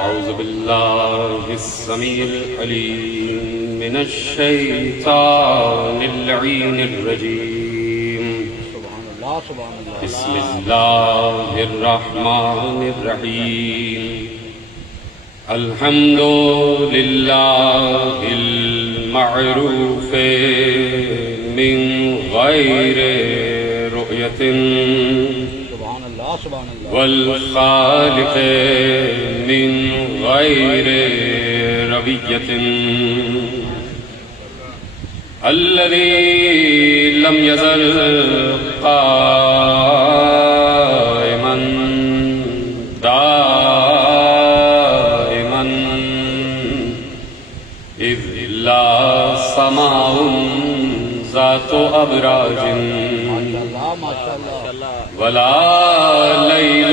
أعوذ بالله السميع العليم من الشيطان اللعين الرجيم. بسم الله الرحمن الرحيم. الحمد لله المعروف من غير رؤية والخالق من غير ربية الذي لم يزل قائما دائما إذ لا سماء ذات أبراج ولا ليل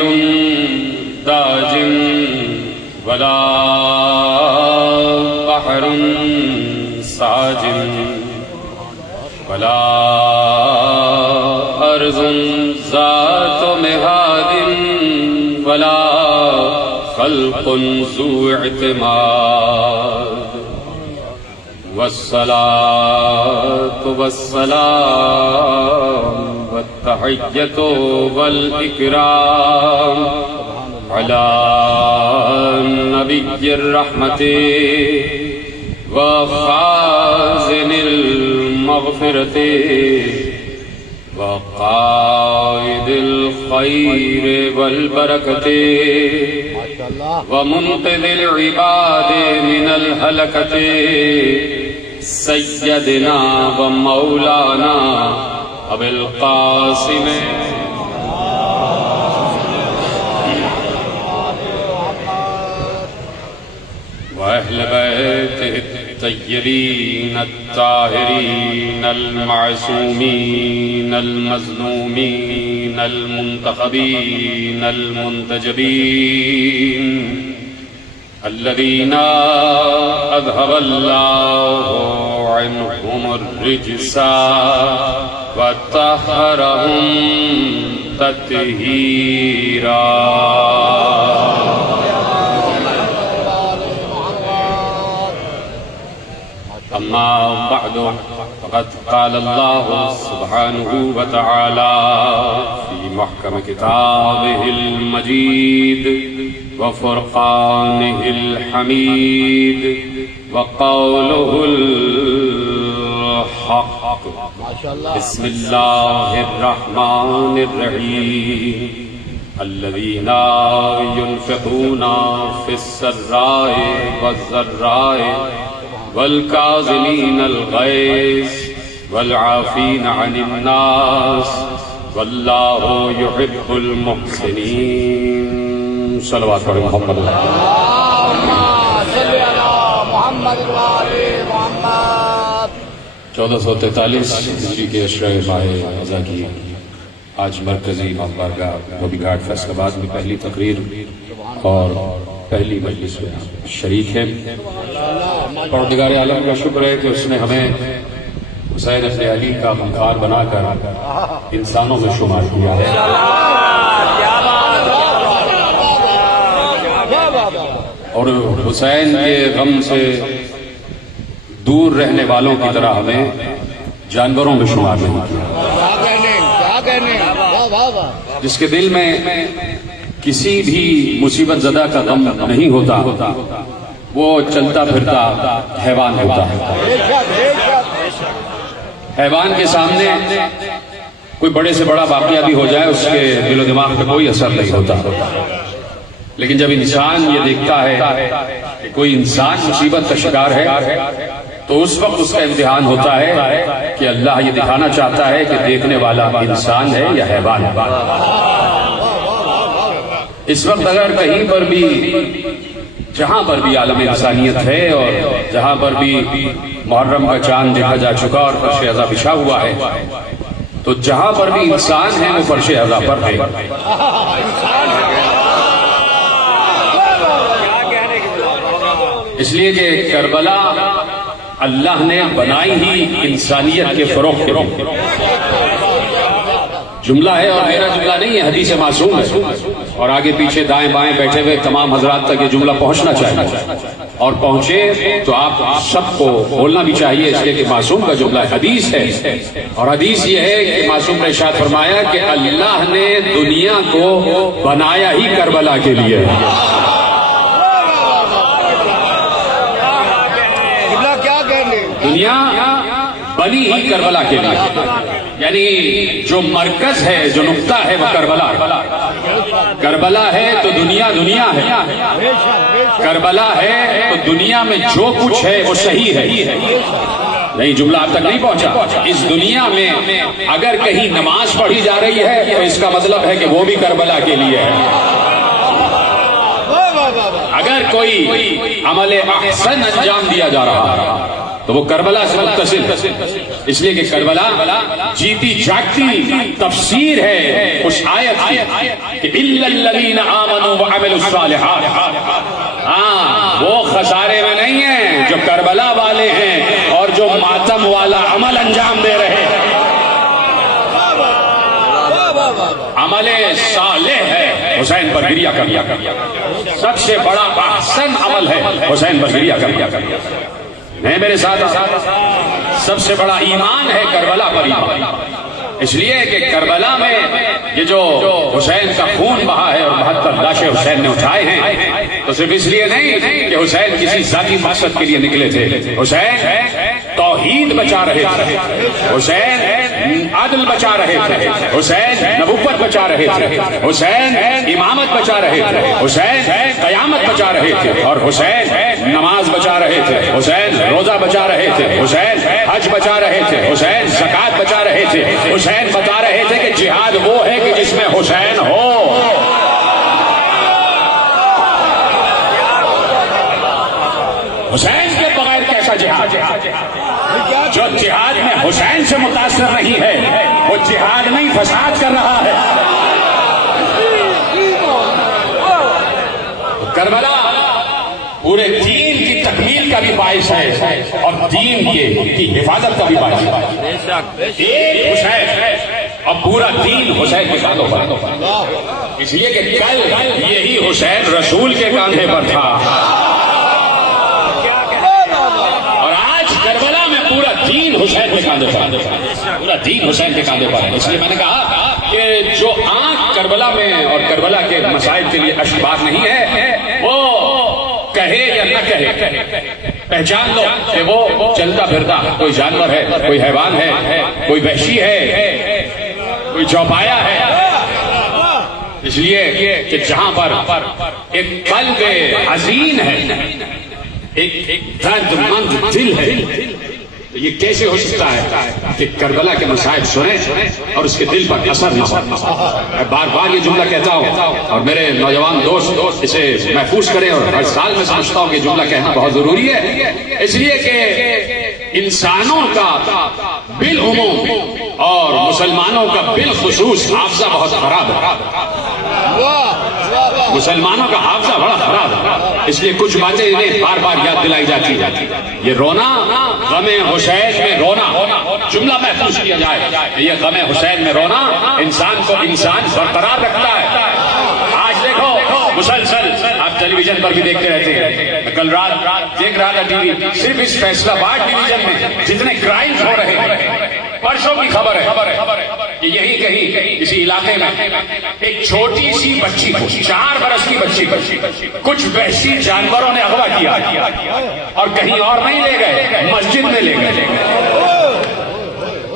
داج ولا بحر ساج ولا أرض ذات مهاد ولا خلق ذو اعتماد والصلاة والسلام والتحية والإكرام على نبي الرحمة وخازن المغفرة وقائد الخير والبركة ومنقذ العباد من الهلكة سيدنا ومولانا أبي القاسم وأهل بيته الطيبين الطاهرين المعصومين المظلومين المنتخبين المنتجبين الذين أذهب الله عنهم الرجس وطهرهم تطهيرا. أما بعد فقد قال الله سبحانه وتعالى في محكم كتابه المجيد وفرقانه الحميد وقوله الحق. بسم الله الرحمن الرحيم. الذين ينفقون في السراء والضراء والكاظمين الغيظ والعافين عن الناس والله يحب المحسنين. صلوات علی محمد. صلی علی محمد و آل محمد. 1443 ہجری کے اشرۂ ماہ رمضان کی آج مرکزی بارگاہ بوبی گھاٹ فیصل آباد میں پہلی تقریر اور پہلی مجلس میں شریک ہے. پروردگار عالم کا شکر ہے کہ اس نے ہمیں حسین ابن علی کا غمخوار بنا کر انسانوں میں شمار کیا ہے اور حسین کے غم سے دور رہنے والوں کی طرح ہمیں جانوروں میں شمار نہیں کیا. جس کے دل میں کسی بھی مصیبت زدہ کا غم نہیں ہوتا وہ چلتا پھرتا حیوان ہوتا ہے. حیوان کے سامنے کوئی بڑے سے بڑا واقعہ بھی ہو جائے اس کے دل و دماغ پہ کوئی اثر نہیں ہوتا. لیکن جب انسان یہ دیکھتا ہے کہ کوئی انسان مصیبت کا شکار ہے تو اس وقت اس کا امتحان ہوتا ہے کہ اللہ یہ دکھانا چاہتا ہے کہ دیکھنے والا انسان ہے یا حیوان ہے. اس وقت اگر کہیں پر بھی جہاں پر بھی عالم انسانیت ہے اور جہاں پر بھی محرم کا چاند دیکھا جا چکا اور فرش عزا بچھا ہوا ہے تو جہاں پر بھی انسان ہے وہ فرش عزا پر ہے. اس لیے کہ کربلا اللہ نے بنائی ہی انسانیت کے فروغ کے لیے. جملہ ہے اور میرا جملہ نہیں ہے، حدیث معصوم ہے. اور آگے پیچھے دائیں بائیں بیٹھے ہوئے تمام حضرات تک یہ جملہ پہنچنا چاہیے، اور پہنچے تو آپ سب کو بولنا بھی چاہیے، اس لیے کہ معصوم کا جملہ حدیث ہے، اور حدیث یہ ہے کہ معصوم نے ارشاد فرمایا کہ اللہ نے دنیا کو بنایا ہی کربلا کے لیے۔ دنیا بنی ہی کربلا کے لیے، یعنی جو مرکز ہے، جو نقطہ ہے وہ کربلا، کربلا ہے تو دنیا دنیا ہے، کربلا ہے تو دنیا میں جو کچھ ہے وہ صحیح ہے۔ نہیں، جملہ اب تک نہیں پہنچا۔ اس دنیا میں اگر کہیں نماز پڑھی جا رہی ہے تو اس کا مطلب ہے کہ وہ بھی کربلا کے لیے ہے۔ اگر کوئی عمل احسن انجام دیا جا رہا ہے تو وہ کربلا سے متصل، اس لیے کہ کربلا جیتی جاگتی تفسیر ہے اس آیت کی کہ الا الذین آمنوا وعملوا الصالحات۔ ہاں، وہ خسارے میں نہیں ہیں جو کربلا والے ہیں اور جو ماتم والا عمل انجام دے رہے ہیں۔ عمل صالح ہے حسین پر گریہ کریا، سب سے بڑا احسن عمل ہے حسین پر گریہ کریا۔ نہیں میرے ساتھ، سب سے بڑا ایمان ہے کربلا پر ایمان، اس لیے کہ کربلا میں یہ جو حسین کا خون بہا ہے اور 72 لاشیں حسین نے اٹھائے ہیں، تو صرف اس لیے نہیں کہ حسین کسی ذاتی مقصد کے لیے نکلے تھے، حسین توحید بچا رہے تھے، حسین عدل بچا رہے تھے، حسین نبوت بچا رہے تھے، حسین امامت بچا رہے تھے، حسین قیامت بچا رہے تھے، اور حسین نماز بچا رہے تھے، حسین روزہ بچا رہے تھے، حسین حج بچا رہے تھے، حسین زکات بچا رہے تھے، حسین بتا رہے تھے کہ جہاد وہ ہے کہ جس میں حسین ہو۔ حسین کے بغیر کیسا جہاد؟ جو جہاد میں حسین سے متاثر نہیں ہے وہ جہاد نہیں، فساد کر رہا ہے۔ کربلا پورے دین کی تکمیل کا بھی باعث ہے اور دین کی حفاظت کا بھی باعث ہے۔ ایک حسین اور پورا دین حسین کے کاندھوں پر، اس لیے کہ کل یہی حسین رسول کے کاندھے پر تھا، اور آج کربلا میں پورا دین حسین کے کاندھے پر، پورا دین حسین کے کاندھے پر ہے۔ اس لیے میں نے کہا کہ جو آنکھ کربلا میں اور کربلا کے مسائل کے لیے اشباہ نہیں ہے، وہ کہے یا نہ کہے، پہچان لو کہ وہ چلتا پھرتا کوئی جانور ہے، کوئی حیوان ہے، کوئی وحشی ہے، کوئی چوپایا ہے۔ اس لیے کہ جہاں پر ایک قلب حزین ہے، ایک درد مند دل ہے، یہ کیسے ہو سکتا ہے کہ کربلا کے مسائل سنیں اور اس کے دل پر اثر نہ ہو؟ میں بار بار یہ جملہ کہتا ہوں اور میرے نوجوان دوست اسے محفوظ کریں، اور ہر سال میں سمجھتا ہوں کہ جملہ کہنا بہت ضروری ہے، اس لیے کہ انسانوں کا بالعموم اور مسلمانوں کا بالخصوص حافظہ بہت خراب ہے۔ مسلمانوں کا حافظہ بڑا خراب ہے، اس لیے کچھ باتیں انہیں بار بار یاد دلائی جاتی ہے۔ یہ رونا، غم حسین میں رونا، جملہ محفوظ کیا جائے، یہ غم حسین میں رونا انسان کو انسان برقرار رکھتا ہے۔ آج دیکھو مسلسل آپ ٹیلی ویژن پر بھی دیکھتے رہتے ہیں، کل رات دیکھ رہا تھا ٹی وی، صرف اس فیصلہ آباد ڈویژن میں جتنے کرائمز ہو رہے ہیں، پرسوں کی خبر ہے کہ یہی کہیں کسی علاقے میں ایک چھوٹی سی بچی کو، 4 برس کی بچی کو کچھ وحشی جانوروں نے اغوا کیا اور کہیں اور نہیں لے گئے، مسجد میں لے گئے۔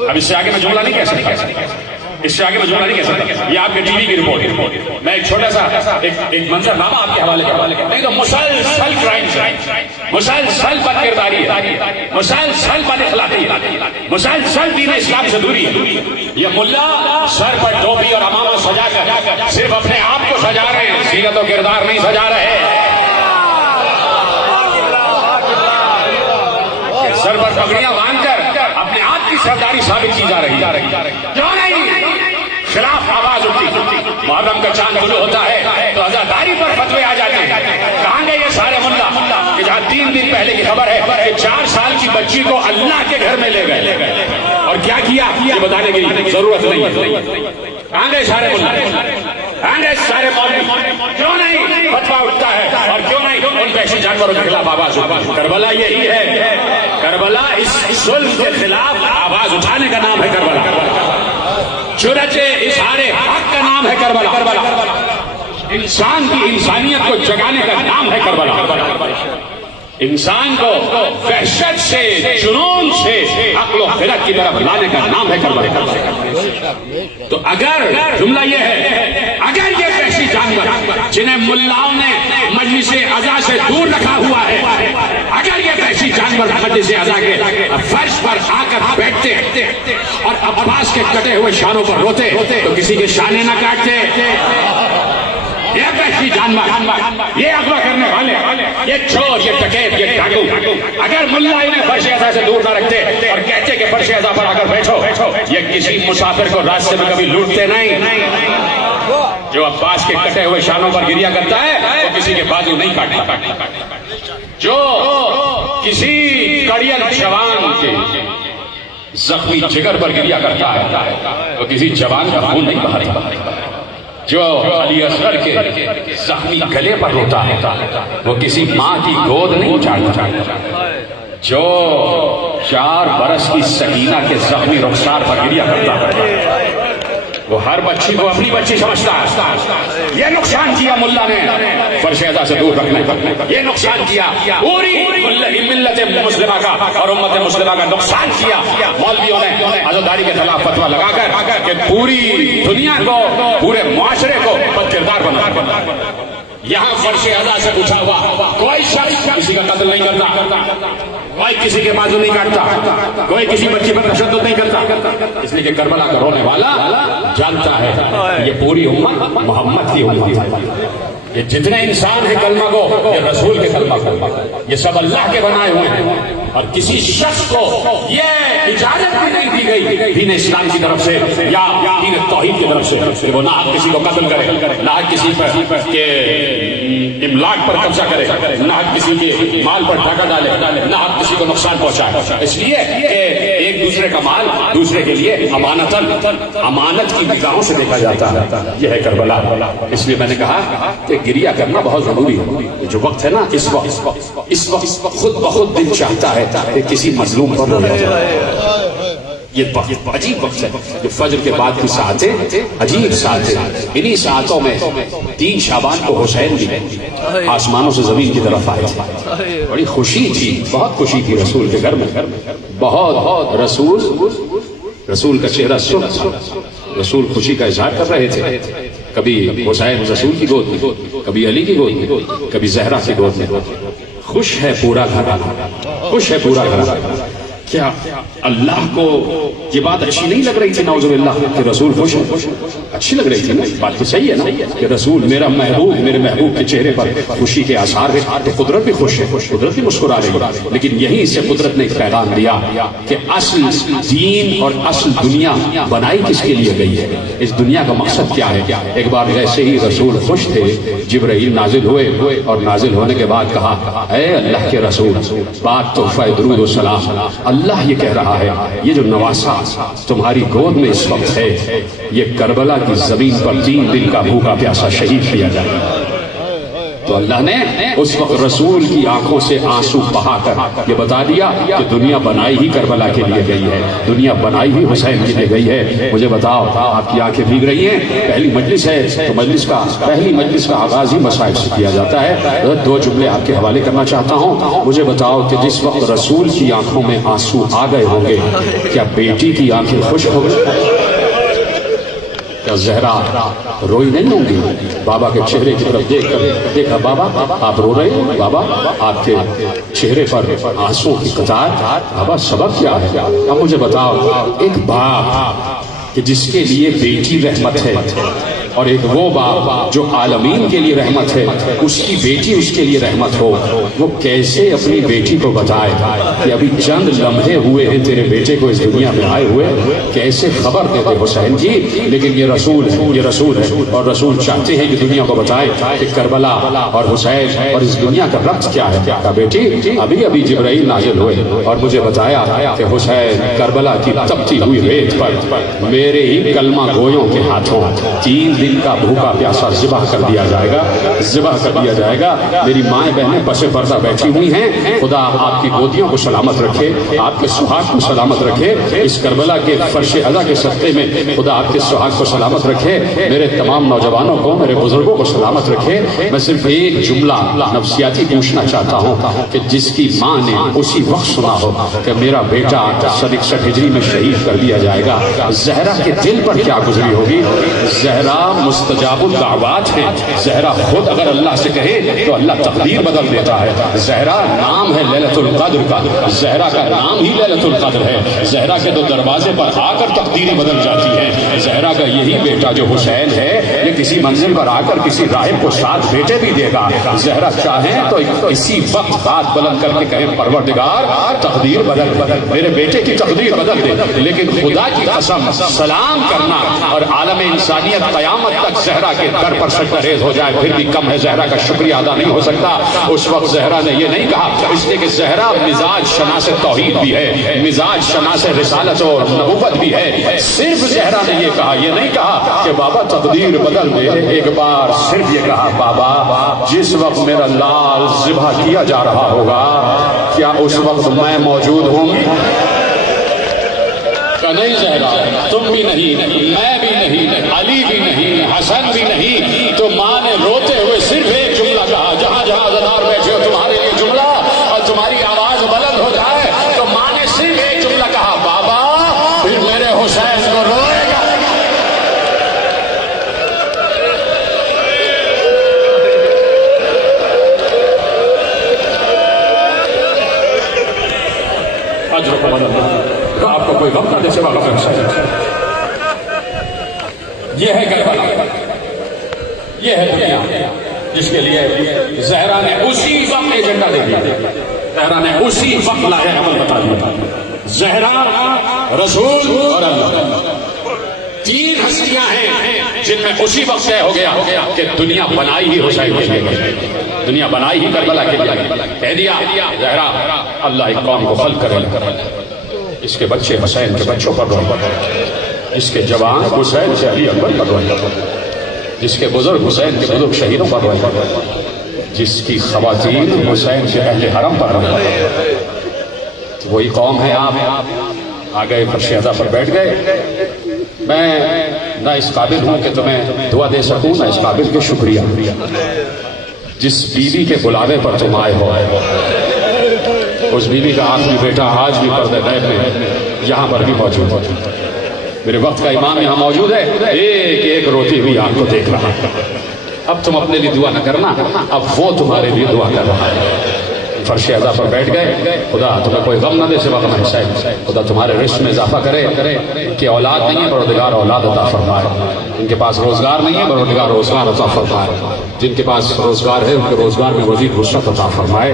اب اس سے آگے میں جملہ نہیں کہہ سکتا، اس سے آگے میں جملہ نہیں کہہ سکتا، یہ آپ کے ٹی وی کی رپورٹ ہے۔ میں ایک چھوٹا سا ایک منظر نامہ آپ کے حوالے کرتا، نہیں تو مسلسل کرائمز، مسلسل بد کرداری ہے، مسلسل بد اخلاقی ہے، مسلسل دین اسلام سے دوری ہے۔ یہ ملا سر پر ٹوپی اور عمامہ سجا کر صرف اپنے آپ کو سجا رہے ہیں، سیرت و کردار نہیں سجا رہے۔ سر پر پگڑیاں باندھ کر اپنے آپ کی سرداری ثابت کی جا رہی ہے، کیوں نہیں؟ خلاف آواز اٹھتی، محرم کا چاند طلوع ہوتا ہے تو عزاداری پر فتوے آ جاتے ہیں۔ کہاں گئے یہ سارے ملا کہ جہاں 3 دن پہلے کی خبر ہے کہ 4 سال کی بچی کو اللہ کے گھر میں لے گئے اور کیا کیا یہ بتانے کی ضرورت نہیں ہے۔ کہاں گئے سارے ملا؟ انگریز سارے مولوی کیوں نہیں فتویٰ اٹھتا ہے اور کیوں نہیں ان وحشی جانوروں کے خلاف آواز اٹھاتا ہے؟ کربلا یہی ہے، کربلا اس ظلم کے خلاف آواز اٹھانے کا نام ہے کربلا، جرأت اظہار حق کا نام ہے کربلا، انسان کی انسانیت کو جگانے کا نام ہے کربلا، انسان کو وحشت سے جنون سے عقل و خرد کی طرف لانے کا نام ہے کربلا۔ تو اگر جملہ یہ ہے، اگر یہ وحشی جانور جنہیں ملاؤں نے مجلس عزا سے دور رکھا ہوا ہے، اگر یہ وحشی جانور مجلس عزا کے فرش پر آ کر بیٹھتے اور عباس کے کٹے ہوئے شانوں پر روتے تو کسی کے شانے نہ کاٹتے؟ یہ وحشی جانور، یہ اغوا کرنے والے، یہ چور، یہ ڈکیت، یہ ڈاکو، اگر ملا انہیں فرش عزا سے دور نہ رکھتے اور کہتے کہ فرش عزا پر آ کر بیٹھو، یہ کسی مسافر کو راستے میں کبھی لوٹتے نہیں۔ جو عباس کے کٹے ہوئے شانوں پر گریا کرتا ہے وہ کسی کے بازو نہیں کاٹتا، جو کسی کڑیل جوان کے زخمی جگر پر گریا کرتا ہے وہ کسی جوان کا خون نہیں بہاتا، جو علی اصغر کے زخمی گلے پر روتا ہے وہ کسی ماں کی گود نہیں چاٹتا، جو 4 برس کی سکینہ کے زخمی رخسار پر گریا کرتا ہے وہ ہر بچی کو اپنی بچی سمجھتا ہے۔ یہ نقصان کیا ملا نے فرش عزا سے دور رکھنے پر، یہ نقصان کیا پوری ملت مسلمہ کا اور امت مسلمہ کا نقصان کیا مولویوں نے عزاداری کے خلاف فتویٰ لگا کر کہ پوری دنیا کو، پورے معاشرے کو بد کردار بنا۔ یہاں فرش عزا سے اٹھا ہوا کوئی شخص کسی کا قتل نہیں کرتا، کوئی کسی کے بازو نہیں کاٹتا، کوئی کسی بچے پر تشدد نہیں کرتا، اس لیے کہ کربلا کا رونے والا جانتا ہے یہ پوری امت محمد کی امت ہے، یہ جتنے انسان ہیں کلمہ کو، یہ رسول کے کلمہ کو، یہ سب اللہ کے بنائے ہوئے ہیں، اور کسی شخص کو یہ اجازت بھی نہیں دی گئی دین اسلام کی طرف سے یا دین توحید کی طرف سے کہ وہ نہ کسی کو قتل کرے، نہ کسی پر کے املاک پر قبضہ کرے، نہ کسی کے مال پر ڈاکہ ڈالے، نہ کسی کو نقصان پہنچائے، اس لیے کہ ایک دوسرے کا مال دوسرے کے لیے امانت کی نگاہوں سے دیکھا جاتا ہے۔ یہ ہے کربلا، اس لیے میں نے کہا کہ گریہ کرنا بہت ضروری ہے۔ جو وقت ہے نا اس وقت خود بخود دل چاہتا ہے کہ کسی مظلوم پر رویا جائے۔ یہ عجیب وقت ہے، جو فجر کے بعد کی ساعتیں عجیب ساعتیں، انہی ساعتوں میں 3 شعبان کو حسین بھی آسمانوں سے زمین کی طرف آئے تھے، بڑی خوشی تھی، بہت خوشی تھی رسول کے گھر میں، بہت رسول کا چہرہ سرخ تھا، رسول خوشی کا اظہار کر رہے تھے، کبھی حسین رسول کی گود میں، کبھی علی کی گود میں، کبھی زہرا کی گود میں، خوش ہے پورا گھرانہ، خوش ہے پورا گھرانہ۔ کیا اللہ کو یہ بات اچھی نہیں لگ رہی تھی نعوذ باللہ کہ رسول خوش ہے؟ اچھی لگ رہی تھی نا، بات تو صحیح ہے نا کہ رسول میرا محبوب، میرے محبوب کے چہرے پر خوشی کے آثار ہے، تو قدرت بھی خوش ہے، قدرت بھی مسکرا رہی ہے۔ لیکن یہیں سے قدرت نے ایک پیغام دیا کہ اصل دین اور اصل دنیا بنائی کس کے لیے گئی ہے، اس دنیا کا مقصد کیا ہے۔ ایک بار ایسے ہی رسول خوش تھے، جبرائیل نازل ہوئے اور نازل ہونے کے بعد کہا اے اللہ کے رسول، بات تحفہ درود و سلام، اللہ یہ کہہ رہا ہے یہ جو نواسا تمہاری گود میں اس وقت ہے یہ کربلا کی زمین پر 3 دن کا بھوکا پیاسا شہید کیا جائے۔ تو اللہ نے اس وقت رسول کی آنکھوں سے آنسو بہا کر یہ بتا دیا کہ دنیا بنائی ہی کربلا کے لیے گئی ہے، دنیا بنائی ہی حسین کے لیے گئی ہے۔ مجھے بتاؤ آپ کی آنکھیں بھیگ رہی ہیں، پہلی مجلس ہے تو پہلی مجلس کا آغاز ہی مصائب سے کیا جاتا ہے۔ 2 جملے آپ کے حوالے کرنا چاہتا ہوں۔ مجھے بتاؤ کہ جس وقت رسول کی آنکھوں میں آنسو آ گئے ہوں گے، کیا بیٹی کی آنکھیں خشک ہو گئی؟ کیا زہرا روئی نہیں ہوں گی؟ بابا کے چہرے کی طرف دیکھ کر دیکھا بابا آپ رو رہے ہیں، بابا آپ کے چہرے پر آنسو کی قطار، بابا سبب کیا ہے؟ اب مجھے بتاؤ، ایک باپ کہ جس کے لیے بیٹی رحمت ہے اور ایک وہ باپ جو عالمین کے لیے رحمت ہے، اس کی بیٹی اس کے لیے رحمت ہو، وہ کیسے اپنی بیٹی کو بتائے کہ ابھی چند لمحے ہوئے ہیں تیرے بیٹے کو اس دنیا میں آئے ہوئے، کیسے خبر دیتے حسین جی؟ لیکن یہ رسول ہے اور رسول چاہتے ہیں کہ دنیا کو بتائے کہ کربلا اور حسین اور اس دنیا کا ربط کیا ہے۔ کہا بیٹی ابھی جبرائیل نازل ہوئے اور مجھے بتایا کہ حسین کربلا کی تپتی ہوئی ریت پر میرے ہی کلمہ گویوں کے ہاتھوں 3 دن کا بھوکا پیاسا ذبح کر دیا جائے گا، ذبح کر دیا جائے گا۔ میری مائیں بہنیں پس پردہ بیٹھی ہوئی ہیں، خدا آپ کی گودیوں کو سلامت رکھے، آپ کے سہاگ کو سلامت رکھے، اس کربلا کے فرش ادا کے صدقے میں خدا آپ کے سہاگ کو سلامت رکھے، میرے تمام نوجوانوں کو، میرے بزرگوں کو سلامت رکھے۔ میں صرف ایک جملہ نفسیاتی پوچھنا چاہتا ہوں کہ جس کی ماں نے اسی وقت سنا ہو کہ میرا بیٹا 61 ہجری میں شہید کر دیا جائے گا، زہرا کے دل پر کیا گزری ہوگی؟ زہرا مستجاب الدعوات ہے، زہرا خود اگر اللہ سے کہے تو اللہ تقدیر بدل دیتا ہے۔ زہرا نام ہے لیلۃ القدر کا، زہرا کا نام ہی لیلۃ القدر ہے۔ زہرا کے تو دروازے پر آ کر تقدیریں بدل جاتی ہیں۔ زہرا کا یہی بیٹا جو حسین ہے، یہ کسی منزل پر آ کر کسی راہب کو 7 بیٹے بھی دے گا۔ زہرا چاہیں تو اسی وقت ہاتھ بلند کر کے کہیں پروردگار تقدیر بدل، میرے بیٹے کی تقدیر بدل دے۔ لیکن خدا کی قسم سلام کرنا اور عالم انسانیت قیامت تک زہرا کے در پر سجدہ ریز ہو جائے پھر بھی کم ہے، زہرا کا شکریہ ادا نہیں ہو سکتا۔ اس وقت زہرا نے یہ نہیں کہا، اس لیے کہ زہرا مزاج شناس توحید بھی ہے، مزاج شناس رسالت و نبوت بھی ہے۔ صرف زہرا نے یہ کہا، یہ نہیں کہا کہ بابا تقدیر بدل دے، ایک بار صرف یہ کہا بابا جس وقت میرا لال ذبح کیا جا رہا ہوگا کیا اس وقت میں موجود ہوں؟ کہ نہیں زہرا، تم بھی نہیں، میں بھی نہیں، علی بھی نہیں، حسن بھی نہیں۔ تو ماں نے روتے ہوئے صرف ایک جملہ کہا، جہاں جہاں عزادار بیٹھے ہو تمہارے لیے جملہ، اور تمہاری آواز بلند ہو جائے تو ماں نے صرف ایک جملہ کہا، بابا پھر میرے حسین کو روئے گا۔ اجر کو بدل، آپ کو کوئی غم نہ دے سوا غم حسین۔ یہ ہے کربلا، یہ ہے دنیا جس کے لیے زہرا نے اسی وقت ایجنڈا دے دیا، زہرا نے اسی وقت لاہ عمل بتا دیا۔ زہرا، رسول اور اللہ، 3 ہستیاں ہیں جن میں اسی وقت طے ہو گیا کہ دنیا بنائی ہی حسین کے لیے، دنیا بنائی ہی کربلا کے لیے۔ کہہ دیا زہرا اللہ ایک قوم کو خلق کرے، اس کے بچے حسین کے بچوں پر روئے، اس کے جوان حسین سے علی اکبر پر روئے، جس کے بزرگ حسین کے بزرگ شہیدوں پر روئے، جس کی خواتین حسین کے اہل حرم پر روئے۔ وہی قوم ہے آپ آ گئے، فرش ادا پر بیٹھ گئے۔ میں نہ اس قابل ہوں کہ تمہیں دعا دے سکوں، نہ اس قابل کے شکریہ۔ جس بیوی کے بلاوے پر تم آئے ہو، اس بیوی کا آخری بیٹا آج بھی پردہ غیب میں یہاں پر بھی موجود ہے۔ میرے وقت کا امام یہاں موجود ہے، ایک ایک روتی ہوئی آنکھ کو دیکھ رہا۔ اب تم اپنے لیے دعا نہ کرنا، اب وہ تمہارے لیے دعا کر رہا ہے۔ فرش اعضا پر بیٹھ گئے، خدا تمہیں کوئی غم نہ دے سوا غم حسین، خدا تمہارے رزق میں اضافہ کرے کہ اولاد نہیں ہے پروردگار اولاد عطا فرمائے، ان کے پاس روزگار نہیں ہے پروردگار روزگار عطا فرمائے، جن کے پاس روزگار ہے ان کے روزگار میں مزید وسعت عطا فرمائے،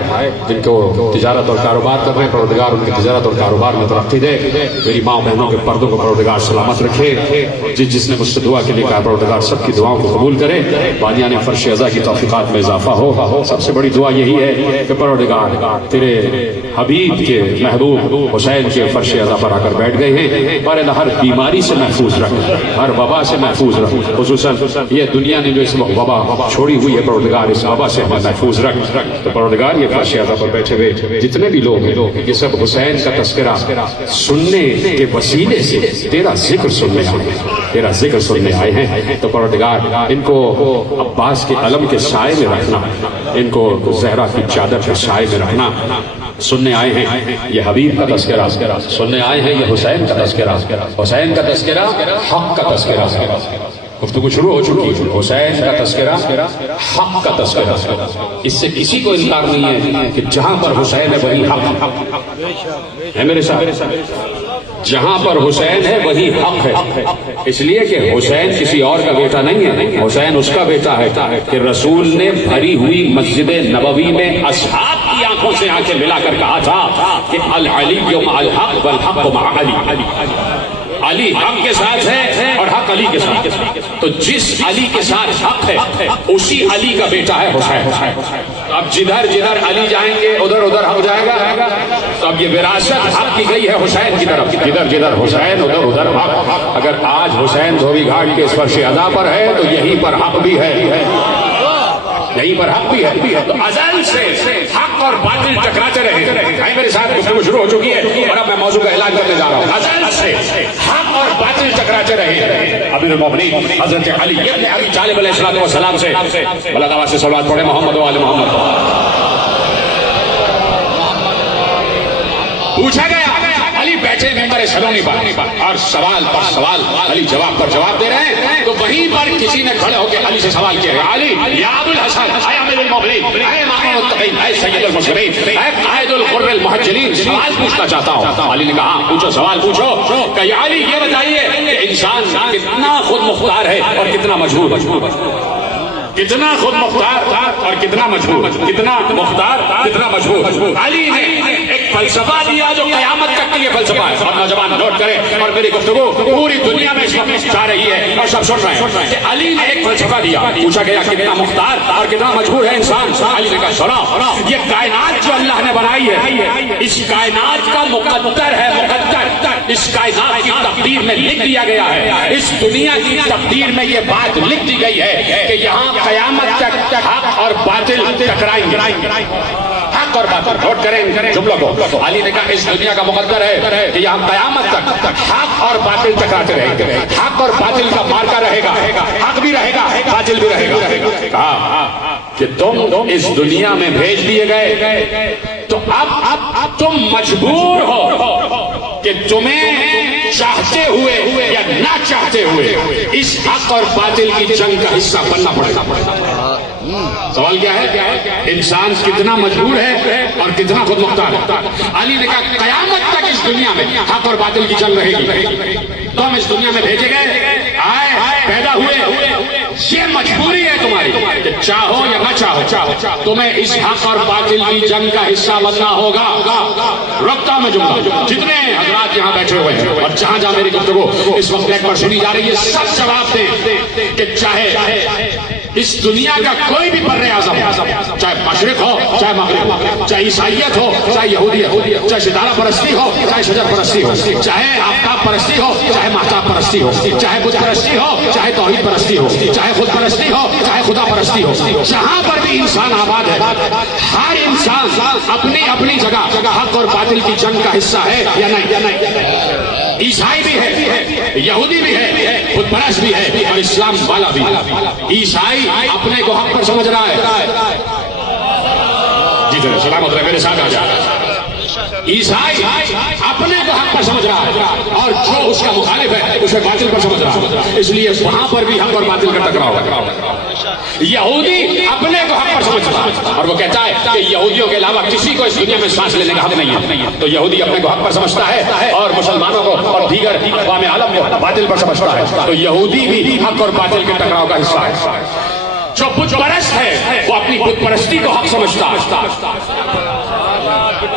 جن کو تجارت اور کاروبار کر رہے ہیں پروردگار ان کی تجارت اور کاروبار میں ترقی دے، میری ماں بہنوں کے پردوں کو پروردگار سلامت رکھے، جس نے مجھ سے دعا کے لیے کہا پروردگار سب کی دعاؤں کو قبول کرے، بانیان فرش اعضا کی توفیقات میں اضافہ ہو۔ سب سے بڑی دعا یہی ہے کہ پروردگار تیرے حبیب کے محبوب حسین کے فرش اعضا پر آ کر بیٹھ گئے ہیں، اور ہر بیماری سے محفوظ رکھ، ہر وبا سے محفوظ رکھ، خصوصاً یہ دنیا نے جو اس وبا چھوڑی ہوئی ہے پروردگار اس وبا سے ہمیں محفوظ رکھ۔ تو پروردگار یہ فرش اعضا پر بیٹھے ہوئے جتنے بھی لوگ ہیں یہ سب حسین کا تذکرہ سننے کے وسیلے سے تیرا ذکر سننے آئے ہیں، تیرا ذکر سننے آئے ہیں، تو پروردگار ان کو عباس کے علم کے سائے میں رکھنا، ان کو زہرا کی چادر کے سائے میں رکھنا۔ سننے آئے ہیں یہ حبیب کا تذکرہ، سننے آئے ہیں یہ حسین کا تذکرہ، حسین کا تذکرہ، حق کا تذکرہ۔ گفتگو شروع ہو چکی ہے، حسین کا تذکرہ، حق کا تذکرہ، اس سے کسی کو انکار نہیں ہے کہ جہاں پر حسین ہے وہی حق ہے میرے ساتھ، جہاں پر حسین ہے وہی حق ہے، اس لیے کہ حسین کسی اور کا بیٹا نہیں ہے، حسین اس کا بیٹا ہے کہ رسول نے بھری ہوئی مسجد نبوی میں اصحاب کی آنکھوں سے آنکھیں ملا کر کہا تھا کہ العلی مع الحق والحق مع علی، علی حق کے ساتھ ہے اور حق علی کے ساتھ ہے. تو جس علی کے ساتھ حق ہے اسی علی کا بیٹا ہے حسین. اب جدھر جدھر علی جائیں گے ادھر ادھر حق جائے گا. تو اب یہ وراثت حق کی گئی ہے حسین کی طرف. جدھر جدھر حسین ادھر ادھر حق. اگر آج حسین دھوبی گھاٹ کے اس فرش ادا پر ہے تو یہیں پر حق بھی ہے, یہیں پر حق بھی ہے. تو ازل سے حق اور باطل ٹکراتے رہے. میرے ساتھ گفتگو شروع ہو چکی ہے اور اب میں موضوع کا اعلان کرنے جا رہا ہوں. ازل سے حق اور باطل ٹکراتے رہے. امیر المومنین حضرت علی ابن ابی طالب علیہ الصلوۃ والسلام سے بلند آواز سے صلوات پڑھیں محمد و آل محمد. پوچھا گیا علی بیٹھے ممبر سلونی پر اور سوال پر سوال علی جواب پر جواب دے رہے ہیں. تو وہیں پر کسی نے کھڑے ہو کے علی سے سوال کیا ہے, علی یا ابو الحسن, اے امیر المومنین, اے امام المتقین, اے سید المرسلین, اے قائد الغر المحجلین, سوال پوچھنا چاہتا ہوں. علی نے کہا ہاں پوچھو, سوال پوچھو. کہ یا علی یہ بتائیے کہ انسان کتنا خود مختار ہے اور کتنا مجبور. کتنا خود مختار اور کتنا مجبور. کتنا مختار کتنا مجبور. علی نے ایک فلسفہ دیا جو قیامت تک کے لیے فلسفہ ہے. اور نوجوان نوٹ کریں اور میری گفتگو پوری دنیا میں اس وقت جا رہی ہے اور سب سن رہے ہیں کہ علی نے ایک فلسفہ دیا. پوچھا گیا کتنا مختار اور کتنا مجبور ہے انسان. علی نے کہا سنا, یہ کائنات جو اللہ نے بنائی ہے اس کائنات کا مقدر ہے, مقدر اس کائنات کی تقدیر میں لکھ دیا گیا ہے. اس دنیا کی تقدیر میں یہ بات لکھ دی گئی ہے کہ یہاں قیامت تک حق اور باطل ٹکرائیں گے. حق اور باطل نوٹ کریں جملوں کو. علی نے کہا اس دنیا کا مقدر ہے کہ یہاں قیامت تک حق اور باطل ٹکراتے رہیں گے. حق اور باطل کا مارکا رہے گا, حق بھی رہے گا باطل بھی رہے گا. کہا کہ تم اس دنیا میں بھیج دیے گئے تو اب تم مجبور ہو کہ تمہیں چاہتے ہوئے یا نہ چاہتے ہوئے اس حق اور باطل کی جنگ کا حصہ بننا پڑے گا. سوال کیا ہے, انسان کتنا مجبور ہے اور کتنا خود مختار ہے. علی نے کہا قیامت تک اس دنیا میں حق اور باطل کی جنگ رہے گی. تم اس دنیا میں بھیجے گئے, آئے, پیدا ہوئے, یہ مجبوری ہے تمہاری کہ چاہو یا نہ چاہو تمہیں اس حق اور باطل کی جنگ کا حصہ بننا ہوگا. رکھتا ہوں میں جملہ. جتنے حضرات یہاں بیٹھے ہوئے ہیں اور جہاں جہاں میری گفتگو اس وقت ایک پر سنی جا رہی ہے, سب جواب دیں کہ چاہے اس دنیا کا کوئی بھی بر اعظم, چاہے مشرق ہو چاہے مغرب, چاہے عیسائیت ہو چاہے یہودیت, چاہے ستارہ پرستی ہو چاہے شجر پرستی ہو, چاہے آفتاب پرستی ہو چاہے مہتاب پرستی ہو, چاہے بت پرستی ہو چاہے توحید پرستی ہو, چاہے خود پرستی ہو چاہے خدا پرستی ہو, جہاں پر بھی انسان آباد ہے ہر انسان اپنی اپنی جگہ حق اور باطل کی جنگ کا حصہ ہے یا نہیں. عیسائی بھی ہے, یہودی بھی ہے, خود پرست بھی ہے اور اسلام والا بھی ہے. عیسائی اپنے کو حق پر سمجھ رہا ہے. جی جناب سلامت رہے, میرے ساتھ آ جائے. عیسائی اپنے کو حق پر سمجھ رہا ہے اور جو اس کا مخالف ہے اسے باطل پر سمجھ رہا ہے. اس لیے وہاں پر بھی حق اور باطل کا ٹکراؤ ہے. یہودی اپنے کو حق پر سمجھ رہا ہے اور وہ کہتا ہے کہ یہودیوں کے علاوہ کسی کو اس دنیا میں سانس لینے کا حق نہیں ہے. تو یہودی اپنے کو حق پر سمجھتا ہے اور مسلمانوں کو اور دیگر اقوام عالم کو باطل پر سمجھتا ہے. تو یہودی بھی حق اور باطل کے ٹکراؤ کا حصہ ہے. جو بت پرست ہے وہ اپنی بت پرستی کو حق سمجھتا ہے.